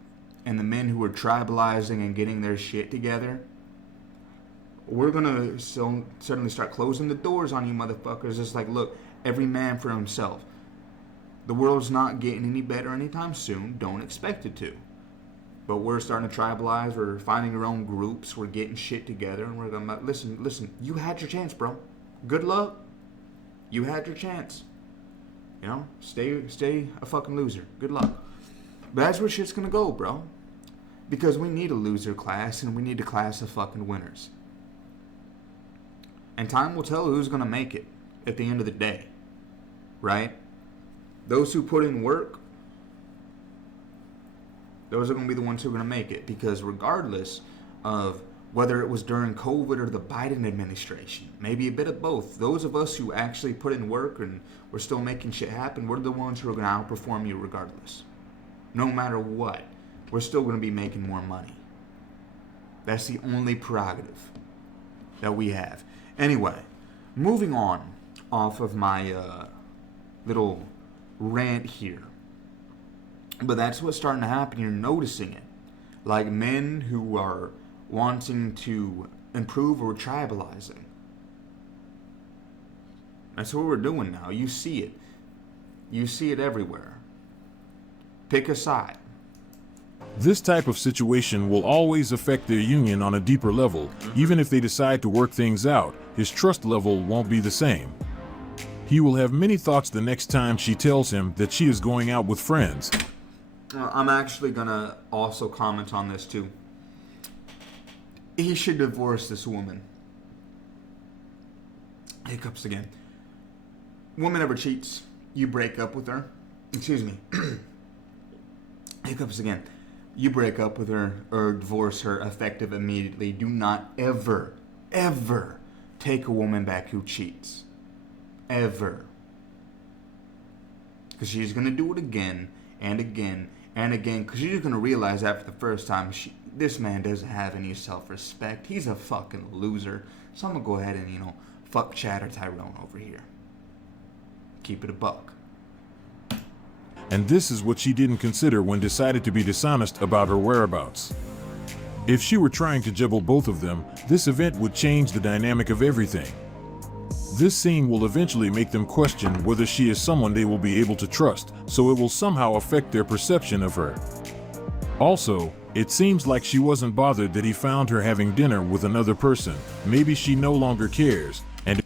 and the men who are tribalizing and getting their shit together, we're going to suddenly start closing the doors on you motherfuckers. It's like, look, every man for himself. The world's not getting any better anytime soon. Don't expect it to. But we're starting to tribalize. We're finding our own groups. We're getting shit together. And we're going to, listen, you had your chance, bro. Good luck. You had your chance. Stay a fucking loser. Good luck. But that's where shit's going to go, bro. Because we need a loser class, and we need a class of fucking winners. And time will tell who's going to make it at the end of the day. Right? Those who put in work, those are going to be the ones who are going to make it. Because regardless of whether it was during COVID or the Biden administration, maybe a bit of both, those of us who actually put in work and we're still making shit happen, we're the ones who are going to outperform you regardless. No matter what, we're still going to be making more money. That's the only prerogative that we have. Anyway, moving on off of my little rant here. But that's what's starting to happen. You're noticing it. Like men who are wanting to improve or tribalizing. That's what we're doing now. You see it. You see it everywhere. Pick a side. This type of situation will always affect their union on a deeper level. Even if they decide to work things out, his trust level won't be the same. He will have many thoughts the next time she tells him that she is going out with friends. I'm actually gonna also comment on this too. He should divorce this woman. Hiccups again. Woman ever cheats, you break up with her. Excuse me. Hiccups again. You break up with her or divorce her effective immediately. Do not ever, ever take a woman back who cheats. Ever. Because she's going to do it again and again and again. Because you're going to realize after the first time, this man doesn't have any self-respect. He's a fucking loser. So I'm going to go ahead and, fuck Chad or Tyrone over here. Keep it a buck. And this is what she didn't consider when decided to be dishonest about her whereabouts. If she were trying to jibble both of them, this event would change the dynamic of everything. This scene will eventually make them question whether she is someone they will be able to trust, so it will somehow affect their perception of her. Also, it seems like she wasn't bothered that he found her having dinner with another person. Maybe she no longer cares, and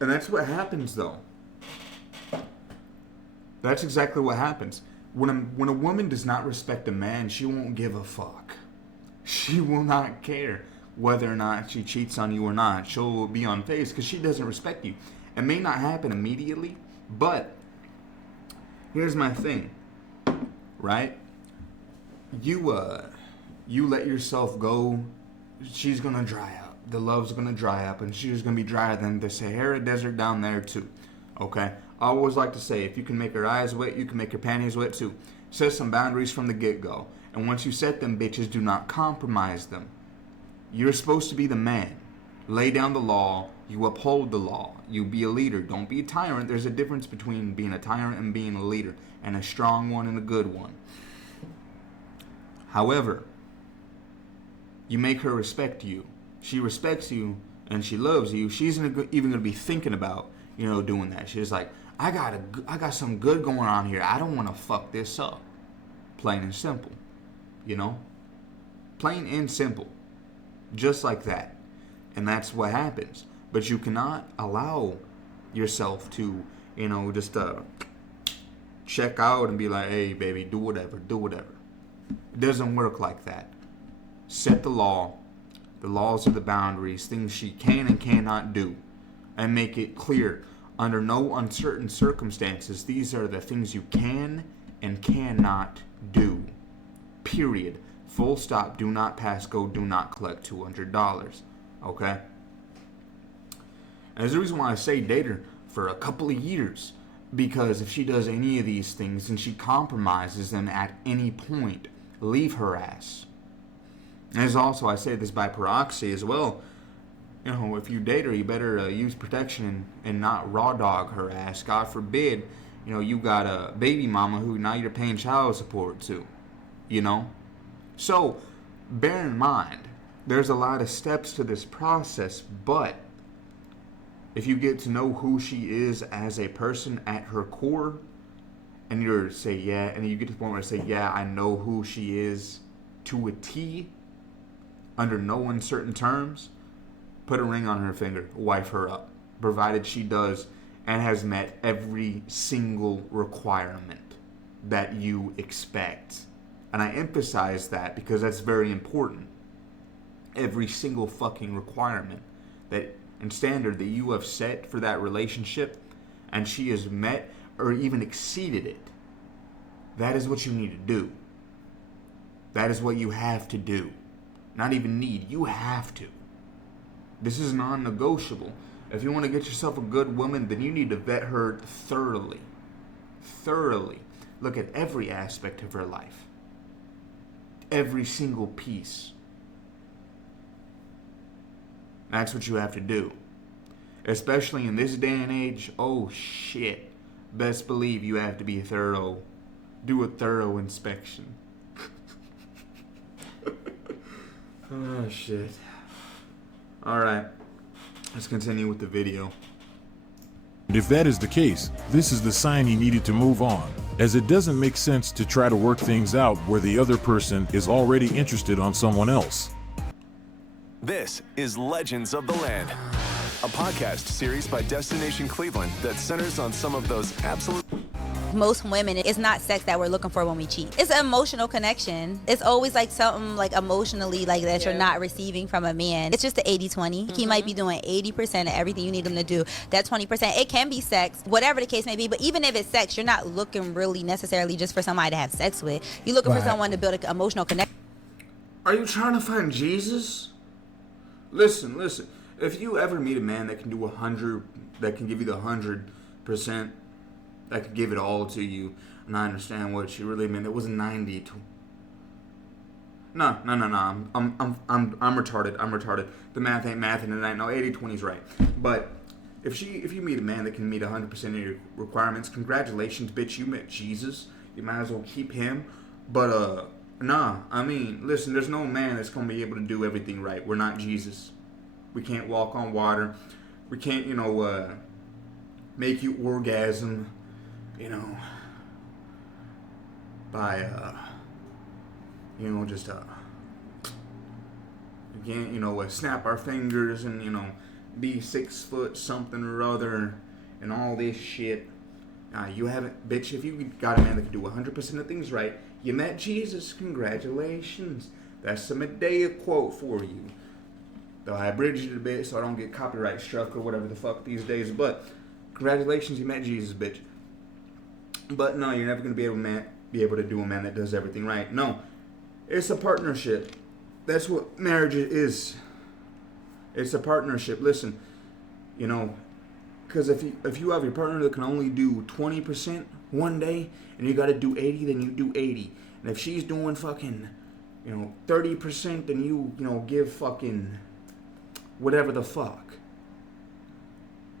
that's what happens though. That's exactly what happens. When a woman does not respect a man, she won't give a fuck. She will not care whether or not she cheats on you or not. She'll be on phase because she doesn't respect you. It may not happen immediately, but here's my thing, right? You let yourself go, she's gonna dry up. The love's gonna dry up, and she's gonna be drier than the Sahara Desert down there too. Okay? I always like to say, if you can make her eyes wet, you can make her panties wet too. Set some boundaries from the get-go. And once you set them, bitches, do not compromise them. You're supposed to be the man. Lay down the law. You uphold the law. You be a leader. Don't be a tyrant. There's a difference between being a tyrant and being a leader. And a strong one and a good one. However, you make her respect you. She respects you and she loves you. She's even going to be thinking about, doing that. She's like, I got some good going on here. I don't want to fuck this up. Plain and simple. Plain and simple. Just like that. And that's what happens. But you cannot allow yourself to, just check out and be like, hey, baby, do whatever. It doesn't work like that. Set the law. The laws are the boundaries, things she can and cannot do. And make it clear. Under no uncertain circumstances, these are the things you can and cannot do. Period. Full stop. Do not pass go. Do not collect $200. Okay? And there's a reason why I say date her for a couple of years. Because if she does any of these things and she compromises them at any point, leave her ass. And as also, I say this by proxy as well. If you date her, you better use protection and not raw dog her ass. God forbid, you got a baby mama who now you're paying child support to. So, bear in mind, there's a lot of steps to this process, but if you get to know who she is as a person at her core, and you say, yeah, and you get to the point where you say, yeah, I know who she is to a T, under no uncertain terms, put a ring on her finger, wife her up, provided she does and has met every single requirement that you expect. And I emphasize that because that's very important. Every single fucking requirement that and standard that you have set for that relationship, and she has met or even exceeded it. That is what you need to do. That is what you have to do. Not even need, you have to. This is non-negotiable. If you want to get yourself a good woman, then you need to vet her thoroughly. Thoroughly. Look at every aspect of her life. Every single piece. That's what you have to do. Especially in this day and age, oh shit. Best believe you have to be thorough. Do a thorough inspection. Oh, shit. Alright. Let's continue with the video. If that is the case, this is the sign he needed to move on, as it doesn't make sense to try to work things out where the other person is already interested on someone else. This is Legends of the Land, a podcast series by Destination Cleveland that centers on some of those absolute... Most women, it's not sex that we're looking for when we cheat. It's an emotional connection. It's always like something like emotionally like that you're not receiving from a man. It's just the 80-20. He might be doing 80% of everything you need him to do. That 20%, it can be sex, whatever the case may be. But even if it's sex, you're not looking really necessarily just for somebody to have sex with. You're looking for someone to build an emotional connection. Are you trying to find Jesus? Listen. If you ever meet a man that can do 100, that can give you the 100%, that could give it all to you, and I understand what she really meant. It was 90 to... No. I'm retarded. The math ain't mathing tonight. No, 80-20 is right. But if you meet a man that can meet 100% of your requirements, congratulations, bitch. You met Jesus. You might as well keep him. But nah. I mean, listen. There's no man that's gonna be able to do everything right. We're not Jesus. We can't walk on water. We can't, make you orgasm. By, just, again, snap our fingers and, be 6 foot something or other and all this shit. You haven't, bitch, if you got a man that can do 100% of things right, you met Jesus, congratulations. That's a Medea quote for you. Though I abridged it a bit so I don't get copyright struck or whatever the fuck these days, but congratulations, you met Jesus, bitch. But no, you're never going to be able to do a man that does everything right. No, it's a partnership. That's what marriage is. It's a partnership. Listen, because if you have your partner that can only do 20% one day, and you got to do 80, then you do 80. And if she's doing fucking, 30%, then you give fucking whatever the fuck.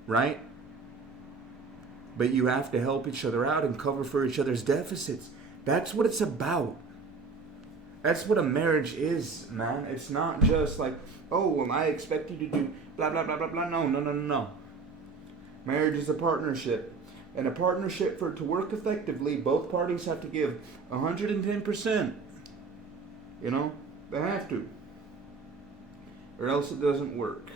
Right? But you have to help each other out and cover for each other's deficits. That's what it's about. That's what a marriage is, man. It's not just like, oh, well, I expect you to do blah, blah, blah, blah, blah. No. Marriage is a partnership. And a partnership, for it to work effectively, both parties have to give 110%. They have to. Or else it doesn't work.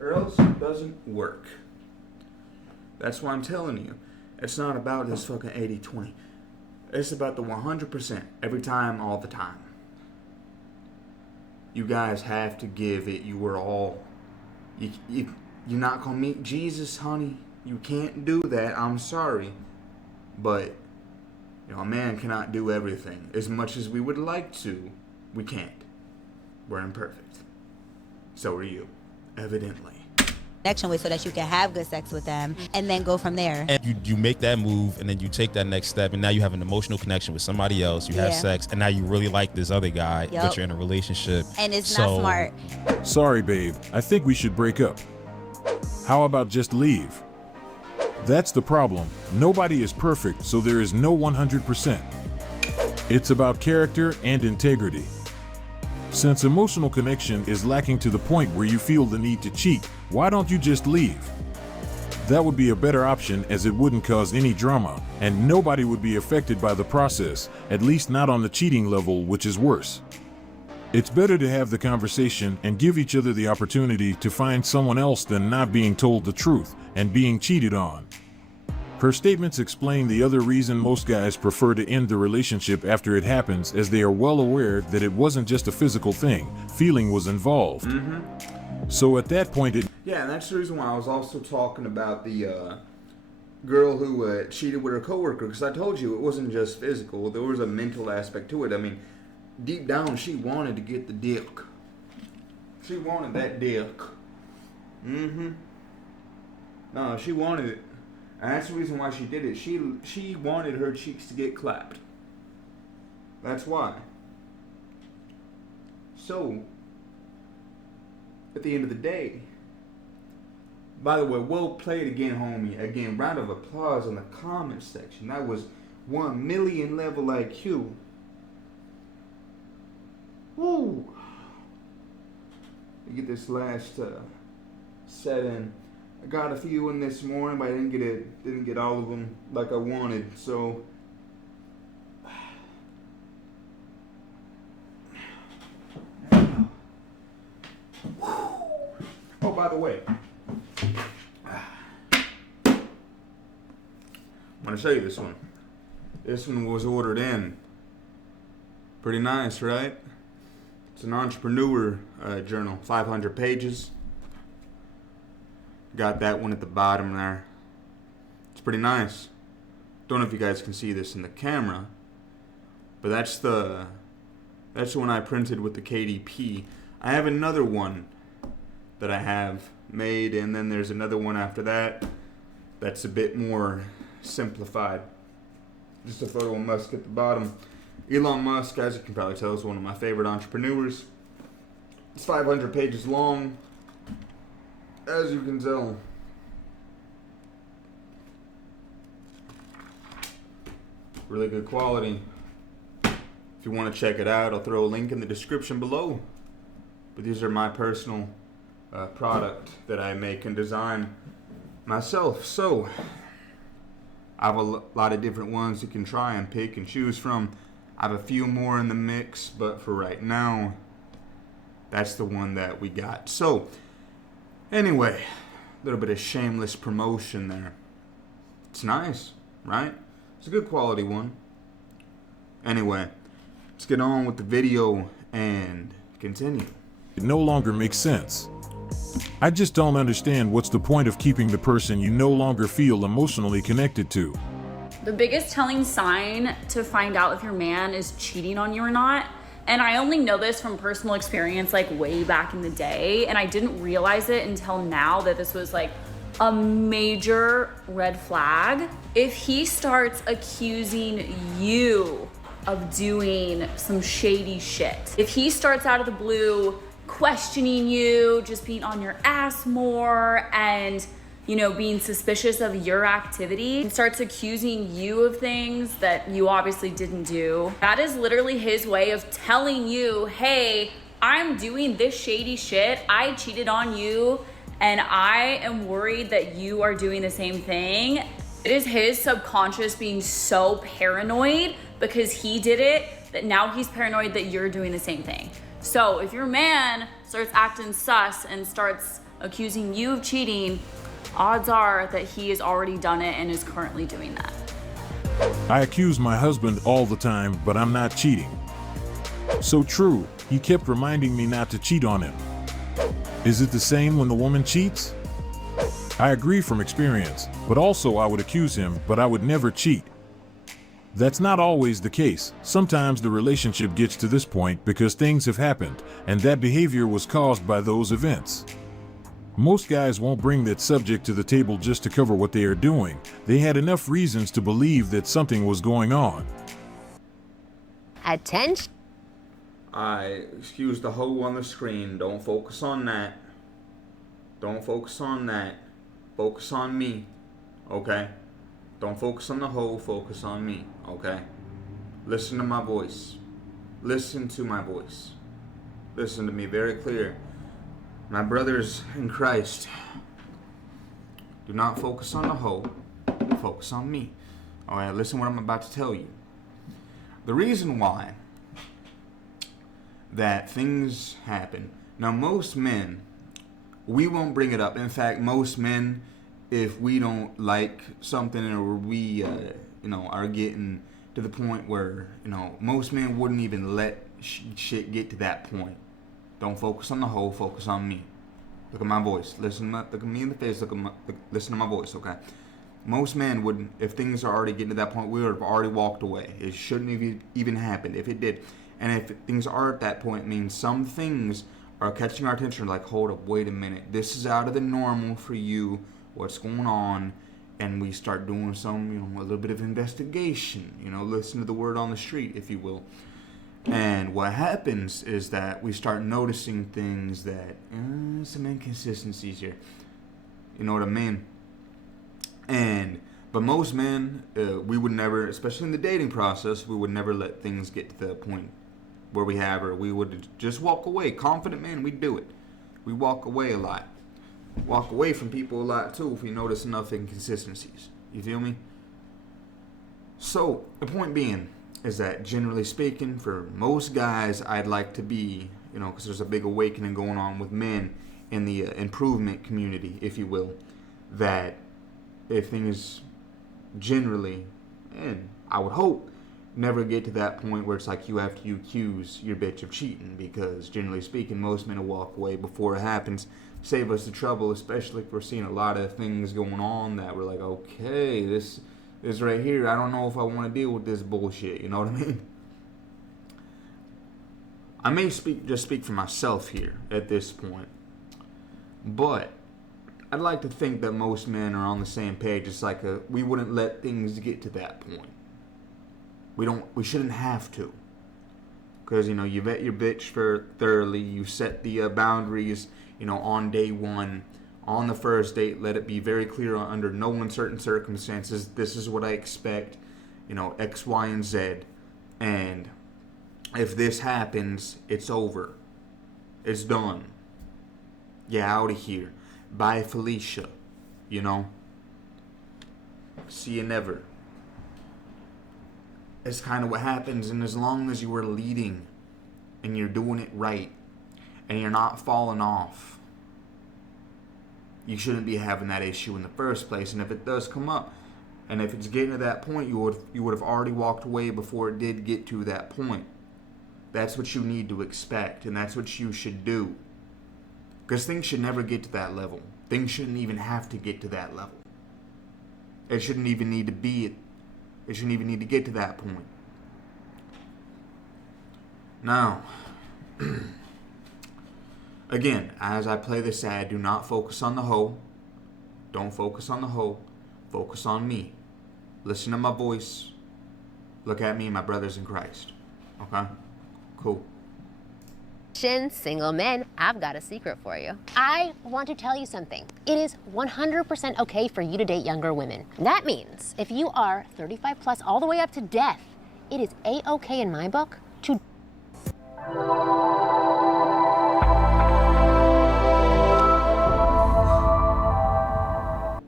Or else it doesn't work. That's why I'm telling you. It's not about this fucking 80-20. It's about the 100% every time, all the time. You guys have to give it your all. You're not going to meet Jesus, honey. You can't do that. I'm sorry. But, a man cannot do everything. As much as we would like to, we can't. We're imperfect. So are you. Evidently. Connection with, so that you can have good sex with them and then go from there. And you make that move and then you take that next step and now you have an emotional connection with somebody else. You have sex and now you really like this other guy, but you're in a relationship. And it's not smart. Sorry, babe. I think we should break up. How about just leave? That's the problem. Nobody is perfect, so there is no 100%. It's about character and integrity. Since emotional connection is lacking to the point where you feel the need to cheat, why don't you just leave? That would be a better option, as it wouldn't cause any drama, and nobody would be affected by the process, at least not on the cheating level, which is worse. It's better to have the conversation and give each other the opportunity to find someone else than not being told the truth and being cheated on. Her statements explain the other reason most guys prefer to end the relationship after it happens, as they are well aware that it wasn't just a physical thing. Feeling was involved. So at that point Yeah, and that's the reason why I was also talking about the girl who cheated with her coworker, because I told you it wasn't just physical. There was a mental aspect to it. I mean, deep down, she wanted to get the dick. She wanted that dick. No, she wanted it. And that's the reason why she did it. She wanted her cheeks to get clapped. That's why. So, at the end of the day, by the way, well played again, homie. Again, round of applause in the comment section. That was 1 million level IQ. Woo! Get this last set in. I got a few in this morning, but I didn't get all of them like I wanted. So oh, by the way, I'm gonna show you this one. This one was ordered in. Pretty nice, right? It's an entrepreneur journal, 500 pages. Got that one at the bottom there. It's pretty nice. Don't know if you guys can see this in the camera, but that's the one I printed with the KDP. I have another one that I have made, and then there's another one after that that's a bit more simplified. Just a photo of Musk at the bottom. Elon Musk, as you can probably tell, is one of my favorite entrepreneurs. It's 500 pages long, as you can tell. Really good quality. If you want to check it out, I'll throw a link in the description below. But these are my personal product that I make and design myself. So I have a lot of different ones you can try and pick and choose from. I have a few more in the mix, but for right now, that's the one that we got. So anyway, a little bit of shameless promotion there. It's nice, right? It's a good quality one. Anyway, let's get on with the video and continue. It no longer makes sense. I just don't understand what's the point of keeping the person you no longer feel emotionally connected to. The biggest telling sign to find out if your man is cheating on you or not, and I only know this from personal experience, like way back in the day, and I didn't realize it until now that this was like a major red flag. If he starts accusing you of doing some shady shit, if he starts out of the blue questioning you, just being on your ass more, and being suspicious of your activity, and starts accusing you of things that you obviously didn't do, that is literally his way of telling you, hey, I'm doing this shady shit, I cheated on you, and I am worried that you are doing the same thing. It is his subconscious being so paranoid because he did it, that now he's paranoid that you're doing the same thing. So if your man starts acting sus and starts accusing you of cheating, odds are that he has already done it and is currently doing that. I accuse my husband all the time, but I'm not cheating. So true, he kept reminding me not to cheat on him. Is it the same when the woman cheats? I agree from experience, but also I would accuse him, but I would never cheat. That's not always the case. Sometimes the relationship gets to this point because things have happened, and that behavior was caused by those events. Most guys won't bring that subject to the table just to cover what they are doing. They had enough reasons to believe that something was going on. Attention. Excuse the hoe on the screen. Don't focus on that. Don't focus on that. Focus on me. Okay? Don't focus on the hoe. Focus on me. Okay? Listen to my voice. Listen to my voice. Listen to me very clear. My brothers in Christ, do not focus on the hoe, focus on me. Alright, listen what I'm about to tell you. The reason why that things happen. Now most men, we won't bring it up. In fact, most men, if we don't like something or we, are getting to the point where, most men wouldn't even let shit get to that point. Don't focus on the hoe, focus on me. Look at my voice. Look at me in the face. Listen to my voice, okay? Most men wouldn't, if things are already getting to that point, we would have already walked away. It shouldn't have even happened if it did. And if things are at that point, it means some things are catching our attention, like, hold up, wait a minute. This is out of the normal for you. What's going on? And we start doing some, a little bit of investigation, listen to the word on the street, if you will. And what happens is that we start noticing things that, some inconsistencies here. You know what I mean? But most men, we would never, especially in the dating process, we would never let things get to the point where we have her, we would just walk away. Confident men, we do it. We walk away a lot. Walk away from people a lot too if we notice enough inconsistencies. You feel me? So, the point being is that generally speaking, for most guys, I'd like to be, because there's a big awakening going on with men in the improvement community, if you will, that if things generally, and I would hope, never get to that point where it's like you have to accuse your bitch of cheating, because generally speaking, most men will walk away before it happens. Save us the trouble, especially if we're seeing a lot of things going on that we're like, okay, this right here, I don't know if I want to deal with this bullshit, you know what I mean? I may just speak for myself here at this point, but I'd like to think that most men are on the same page. It's like we wouldn't let things get to that point. We shouldn't have to. Because, you vet your bitch for thoroughly, you set the boundaries, on day one, on the first date, let it be very clear under no uncertain circumstances, this is what I expect, X, Y, and Z. And if this happens, it's over. It's done. Yeah, out of here. Bye, Felicia. See you never. It's kind of what happens, and as long as you are leading and you're doing it right and you're not falling off, you shouldn't be having that issue in the first place. And if it does come up, and if it's getting to that point, you would have already walked away before it did get to that point. That's what you need to expect, and that's what you should do. Because things should never get to that level. Things shouldn't even have to get to that level. It shouldn't even need to be. It shouldn't even need to get to that point. Now, again, as I play this ad, do not focus on the hoe. Don't focus on the hoe. Focus on me. Listen to my voice. Look at me, my brothers in Christ. Okay? Cool. Single men, I've got a secret for you. I want to tell you something. It is 100% okay for you to date younger women. That means if you are 35 plus all the way up to death, it is a-okay in my book to...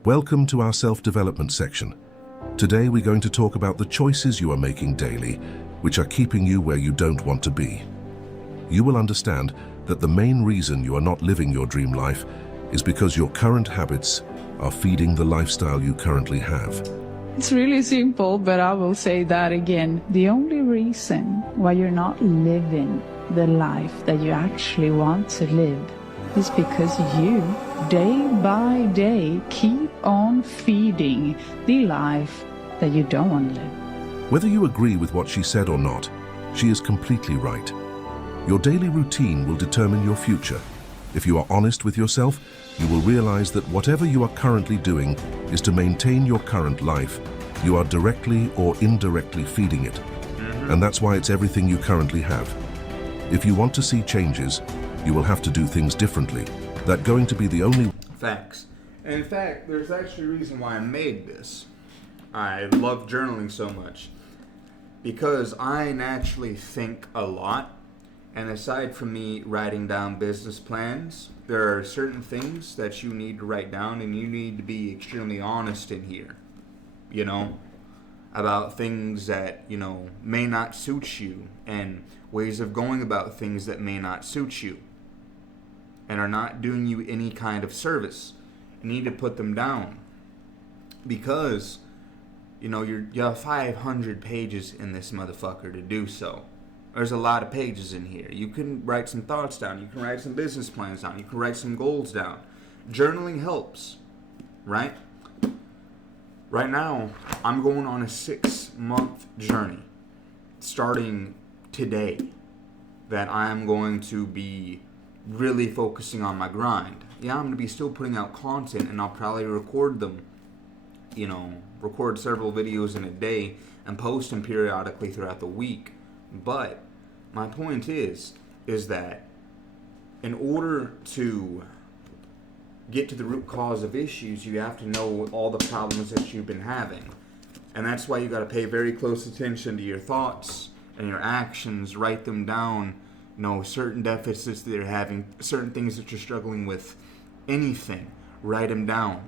Welcome to our self-development section. Today we're going to talk about the choices you are making daily, which are keeping you where you don't want to be. You will understand that the main reason you are not living your dream life is because your current habits are feeding the lifestyle you currently have. It's really simple, but I will say that again. The only reason why you're not living the life that you actually want to live is because you, day by day, keep on feeding the life that you don't want to live. Whether you agree with what she said or not, she is completely right. Your daily routine will determine your future. If you are honest with yourself, you will realize that whatever you are currently doing is to maintain your current life. You are directly or indirectly feeding it. And that's why it's everything you currently have. If you want to see changes, you will have to do things differently. That's going to be the only... Facts. And in fact, there's actually a reason why I made this. I love journaling so much. Because I naturally think a lot. And aside from me writing down business plans, there are certain things that you need to write down, and you need to be extremely honest in here, about things that, may not suit you, and ways of going about things that may not suit you and are not doing you any kind of service. You need to put them down because, you have 500 pages in this motherfucker to do so. There's a lot of pages in here. You can write some thoughts down. You can write some business plans down. You can write some goals down. Journaling helps, right? Right now, I'm going on a 6-month journey, starting today, that I'm going to be really focusing on my grind. Yeah, I'm going to be still putting out content, and I'll probably record them, record several videos in a day and post them periodically throughout the week. But my point is that in order to get to the root cause of issues, you have to know all the problems that you've been having. And that's why you got to pay very close attention to your thoughts and your actions, write them down, certain deficits that you're having, certain things that you're struggling with, anything, write them down.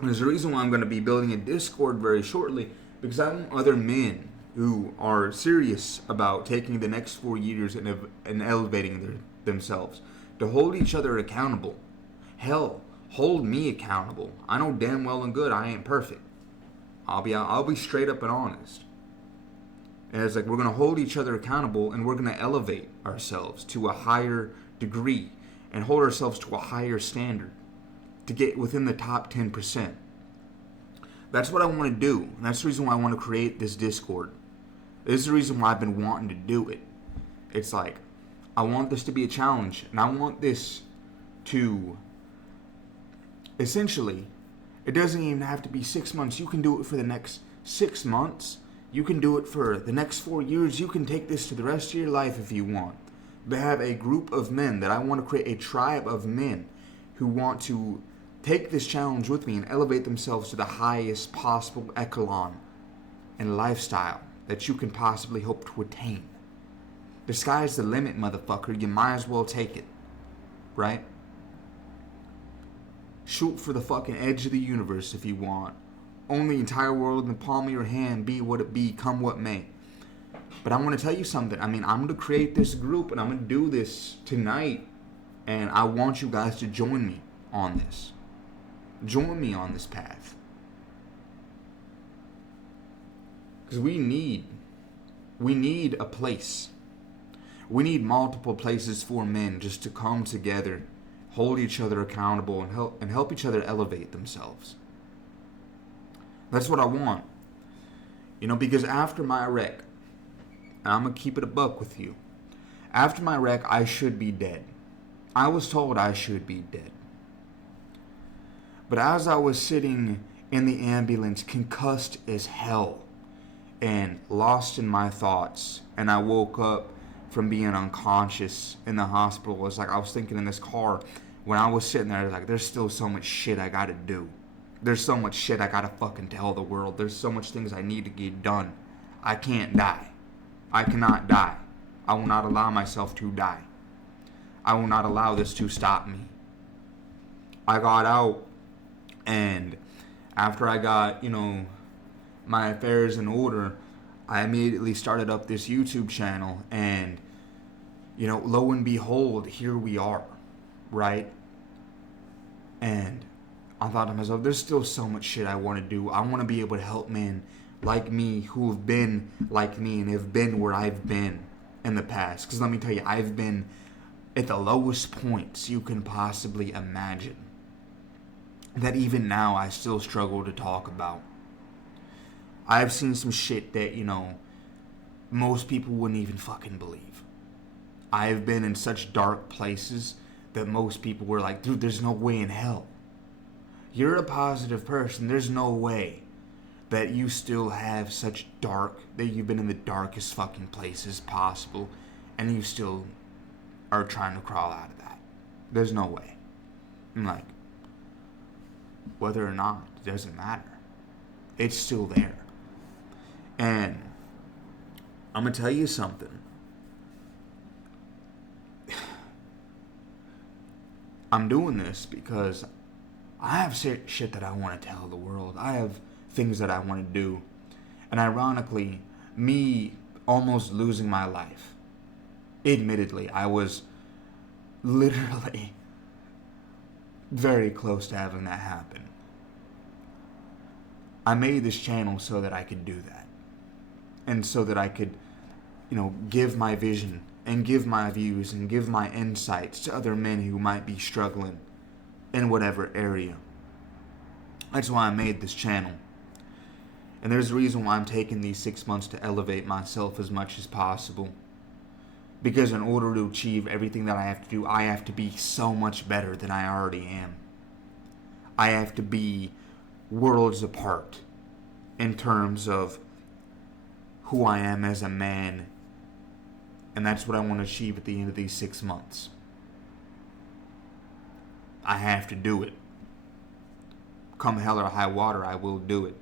And there's a reason why I'm going to be building a Discord very shortly, because I want other men who are serious about taking the next 4 years and elevating themselves to hold each other accountable. Hell, hold me accountable. I know damn well and good I ain't perfect. I'll be straight up and honest. And it's like we're going to hold each other accountable, and we're going to elevate ourselves to a higher degree and hold ourselves to a higher standard to get within the top 10%. That's what I want to do. And that's the reason why I want to create this Discord. This is the reason why I've been wanting to do it. It's like, I want this to be a challenge, and I want this to, essentially, it doesn't even have to be 6 months. You can do it for the next 6 months. You can do it for the next 4 years. You can take this to the rest of your life if you want. But have a group of men that I want to create a tribe of men who want to take this challenge with me and elevate themselves to the highest possible echelon and lifestyle that you can possibly hope to attain. The sky's the limit, motherfucker. You might as well take it. Right? Shoot for the fucking edge of the universe if you want. Own the entire world in the palm of your hand. Be what it be, come what may. But I'm going to tell you something. I'm going to create this group, and I'm going to do this tonight. And I want you guys to join me on this. Join me on this path. Because we need a place. We need multiple places for men just to come together, hold each other accountable, and help each other elevate themselves. That's what I want. Because after my wreck, and I'm going to keep it a buck with you, after my wreck, I should be dead. I was told I should be dead. But as I was sitting in the ambulance, concussed as hell, and lost in my thoughts, and I woke up from being unconscious in the hospital. It's like I was thinking in this car, when I was sitting there, like, there's still so much shit I gotta do. There's so much shit I gotta fucking tell the world. There's so much things I need to get done. I can't die. I cannot die. I will not allow myself to die. I will not allow this to stop me. I got out, and after I got, my affairs in order, I immediately started up this YouTube channel, and, lo and behold, here we are, right? And I thought to myself, there's still so much shit I want to do. I want to be able to help men like me who have been like me and have been where I've been in the past. Because let me tell you, I've been at the lowest points you can possibly imagine. That even now I still struggle to talk about. I've seen some shit that, most people wouldn't even fucking believe. I've been in such dark places that most people were like, dude, there's no way in hell. You're a positive person. There's no way that you still have such that you've been in the darkest fucking places possible, and you still are trying to crawl out of that. There's no way. I'm like, whether or not, it doesn't matter. It's still there. And I'm going to tell you something. I'm doing this because I have shit that I want to tell the world. I have things that I want to do. And ironically, me almost losing my life. Admittedly, I was literally very close to having that happen. I made this channel so that I could do that. And so that I could, give my vision and give my views and give my insights to other men who might be struggling in whatever area. That's why I made this channel. And there's a reason why I'm taking these 6 months to elevate myself as much as possible. Because in order to achieve everything that I have to do, I have to be so much better than I already am. I have to be worlds apart in terms of who I am as a man. And that's what I want to achieve at the end of these 6 months. I have to do it. Come hell or high water, I will do it.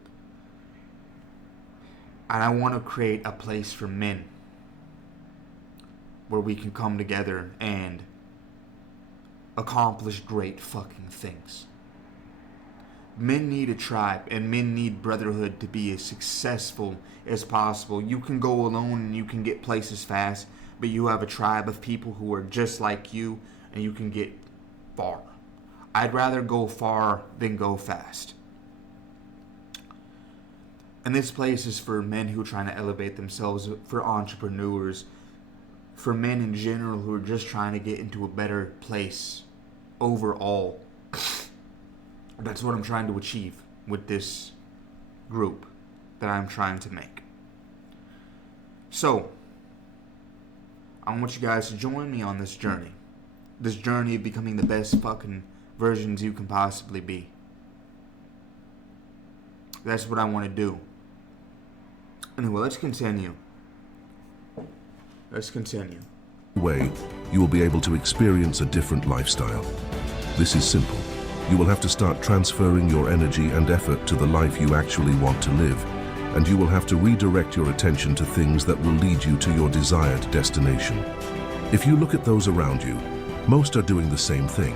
And I want to create a place for men where we can come together and accomplish great fucking things. Men need a tribe, and men need brotherhood to be as successful as possible. You can go alone and you can get places fast, but you have a tribe of people who are just like you, and you can get far. I'd rather go far than go fast. And this place is for men who are trying to elevate themselves, for entrepreneurs, for men in general who are just trying to get into a better place overall. That's what I'm trying to achieve with this group that I'm trying to make. So, I want you guys to join me on this journey. This journey of becoming the best fucking versions you can possibly be. That's what I want to do. Anyway, let's continue. Way, you will be able to experience a different lifestyle. This is simple. You will have to start transferring your energy and effort to the life you actually want to live, and you will have to redirect your attention to things that will lead you to your desired destination. If you look at those around you, most are doing the same thing.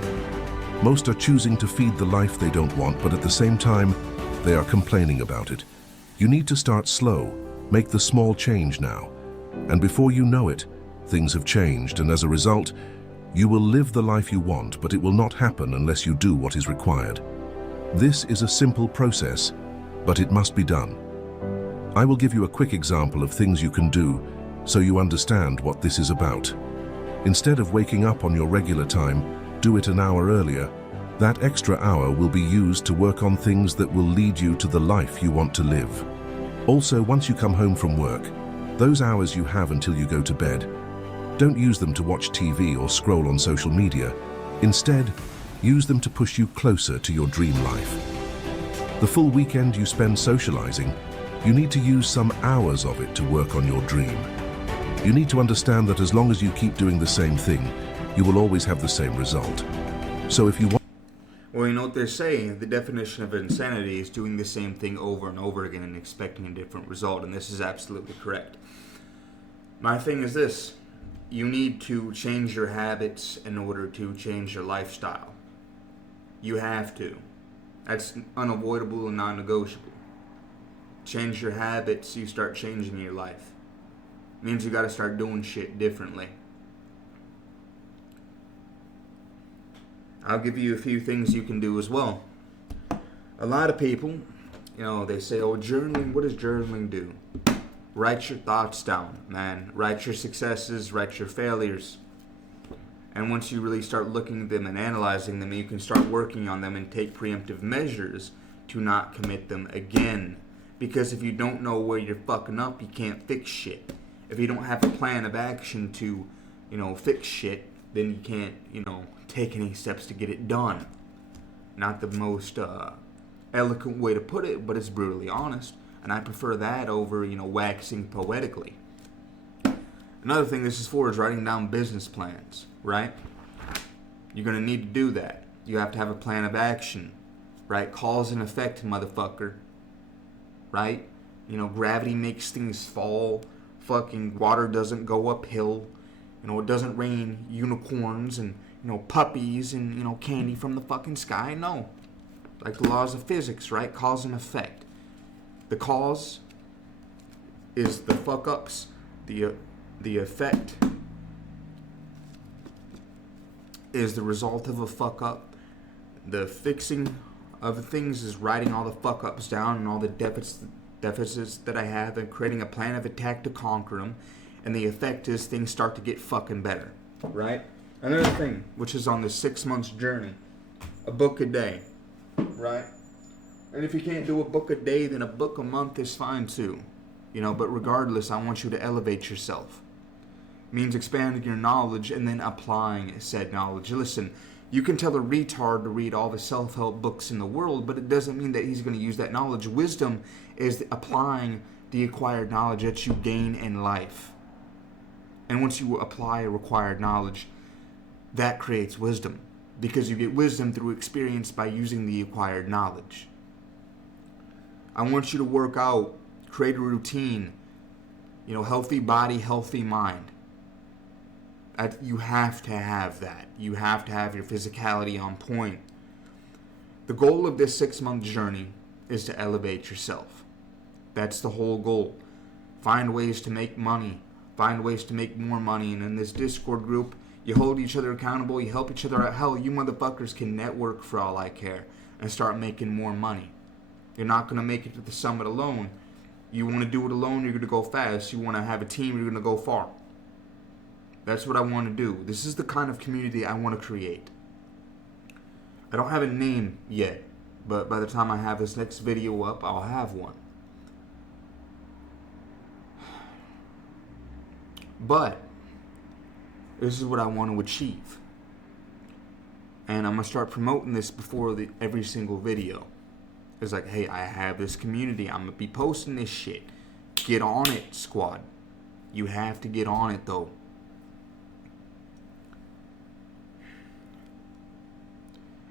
Most are choosing to feed the life they don't want, but at the same time, they are complaining about it. You need to start slow, make the small change now, and before you know it, things have changed, and as a result, you will live the life you want, but it will not happen unless you do what is required. This is a simple process, but it must be done. I will give you a quick example of things you can do so you understand what this is about. Instead of waking up on your regular time, do it an hour earlier. That extra hour will be used to work on things that will lead you to the life you want to live. Also, once you come home from work, those hours you have until you go to bed, don't use them to watch TV or scroll on social media. Instead, use them to push you closer to your dream life. The full weekend you spend socializing, you need to use some hours of it to work on your dream. You need to understand that as long as you keep doing the same thing, you will always have the same result. So if you want... Well, you know what they're saying? The definition of insanity is doing the same thing over and over again and expecting a different result, and this is absolutely correct. My thing is this. You need to change your habits in order to change your lifestyle. You have to. That's unavoidable and non-negotiable. Change your habits, you start changing your life. It means you gotta start doing shit differently. I'll give you a few things you can do as well. A lot of people, they say, oh, journaling, what does journaling do? Write your thoughts down, man. Write your successes, write your failures. And once you really start looking at them and analyzing them, you can start working on them and take preemptive measures to not commit them again. Because if you don't know where you're fucking up, you can't fix shit. If you don't have a plan of action to, fix shit, then you can't, take any steps to get it done. Not the most eloquent way to put it, but it's brutally honest. And I prefer that over, waxing poetically. Another thing this is for is writing down business plans, right? You're going to need to do that. You have to have a plan of action, right? Cause and effect, motherfucker, right? Gravity makes things fall. Fucking water doesn't go uphill. It doesn't rain unicorns and, puppies and, candy from the fucking sky. No. Like the laws of physics, right? Cause and effect. The cause is the fuck-ups. The effect is the result of a fuck-up. The fixing of things is writing all the fuck-ups down and all the deficits that I have and creating a plan of attack to conquer them. And the effect is things start to get fucking better, right? Another thing, which is on the 6 months journey, a book a day, right? And if you can't do a book a day, then a book a month is fine too. But regardless, I want you to elevate yourself. It means expanding your knowledge and then applying said knowledge. Listen, you can tell a retard to read all the self-help books in the world, but it doesn't mean that he's going to use that knowledge. Wisdom is applying the acquired knowledge that you gain in life. And once you apply required knowledge, that creates wisdom. Because you get wisdom through experience by using the acquired knowledge. I want you to work out create a routine. You know, healthy body, healthy mind. You have to have that. You have to have your physicality on point. The goal of this 6-month journey is to elevate yourself. That's the whole goal. Find ways to make money. Find ways to make more money. And in this Discord group, you hold each other accountable. You help each other out. Hell, you motherfuckers can network for all I care and start making more money. You're not going to make it to the summit alone. You want to do it alone, you're going to go fast. You want to have a team, you're going to go far. That's what I want to do. This is the kind of community I want to create. I don't have a name yet, but by the time I have this next video up, I'll have one. But this is what I want to achieve. And I'm going to start promoting this before every single video. It's like, hey, I have this community. I'm going to be posting this shit. Get on it, squad. You have to get on it, though.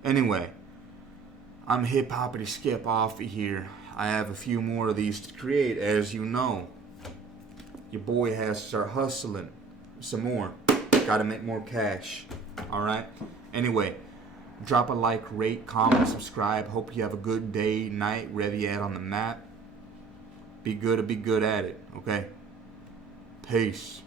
Anyway, I'm hip-hoppity skip off of here. I have a few more of these to create, as you know. Your boy has to start hustling some more. Gotta make more cash. Alright? Anyway, drop a like, rate, comment, subscribe. Hope you have a good day, night, wherever you at on the map. Be good or be good at it, okay? Peace.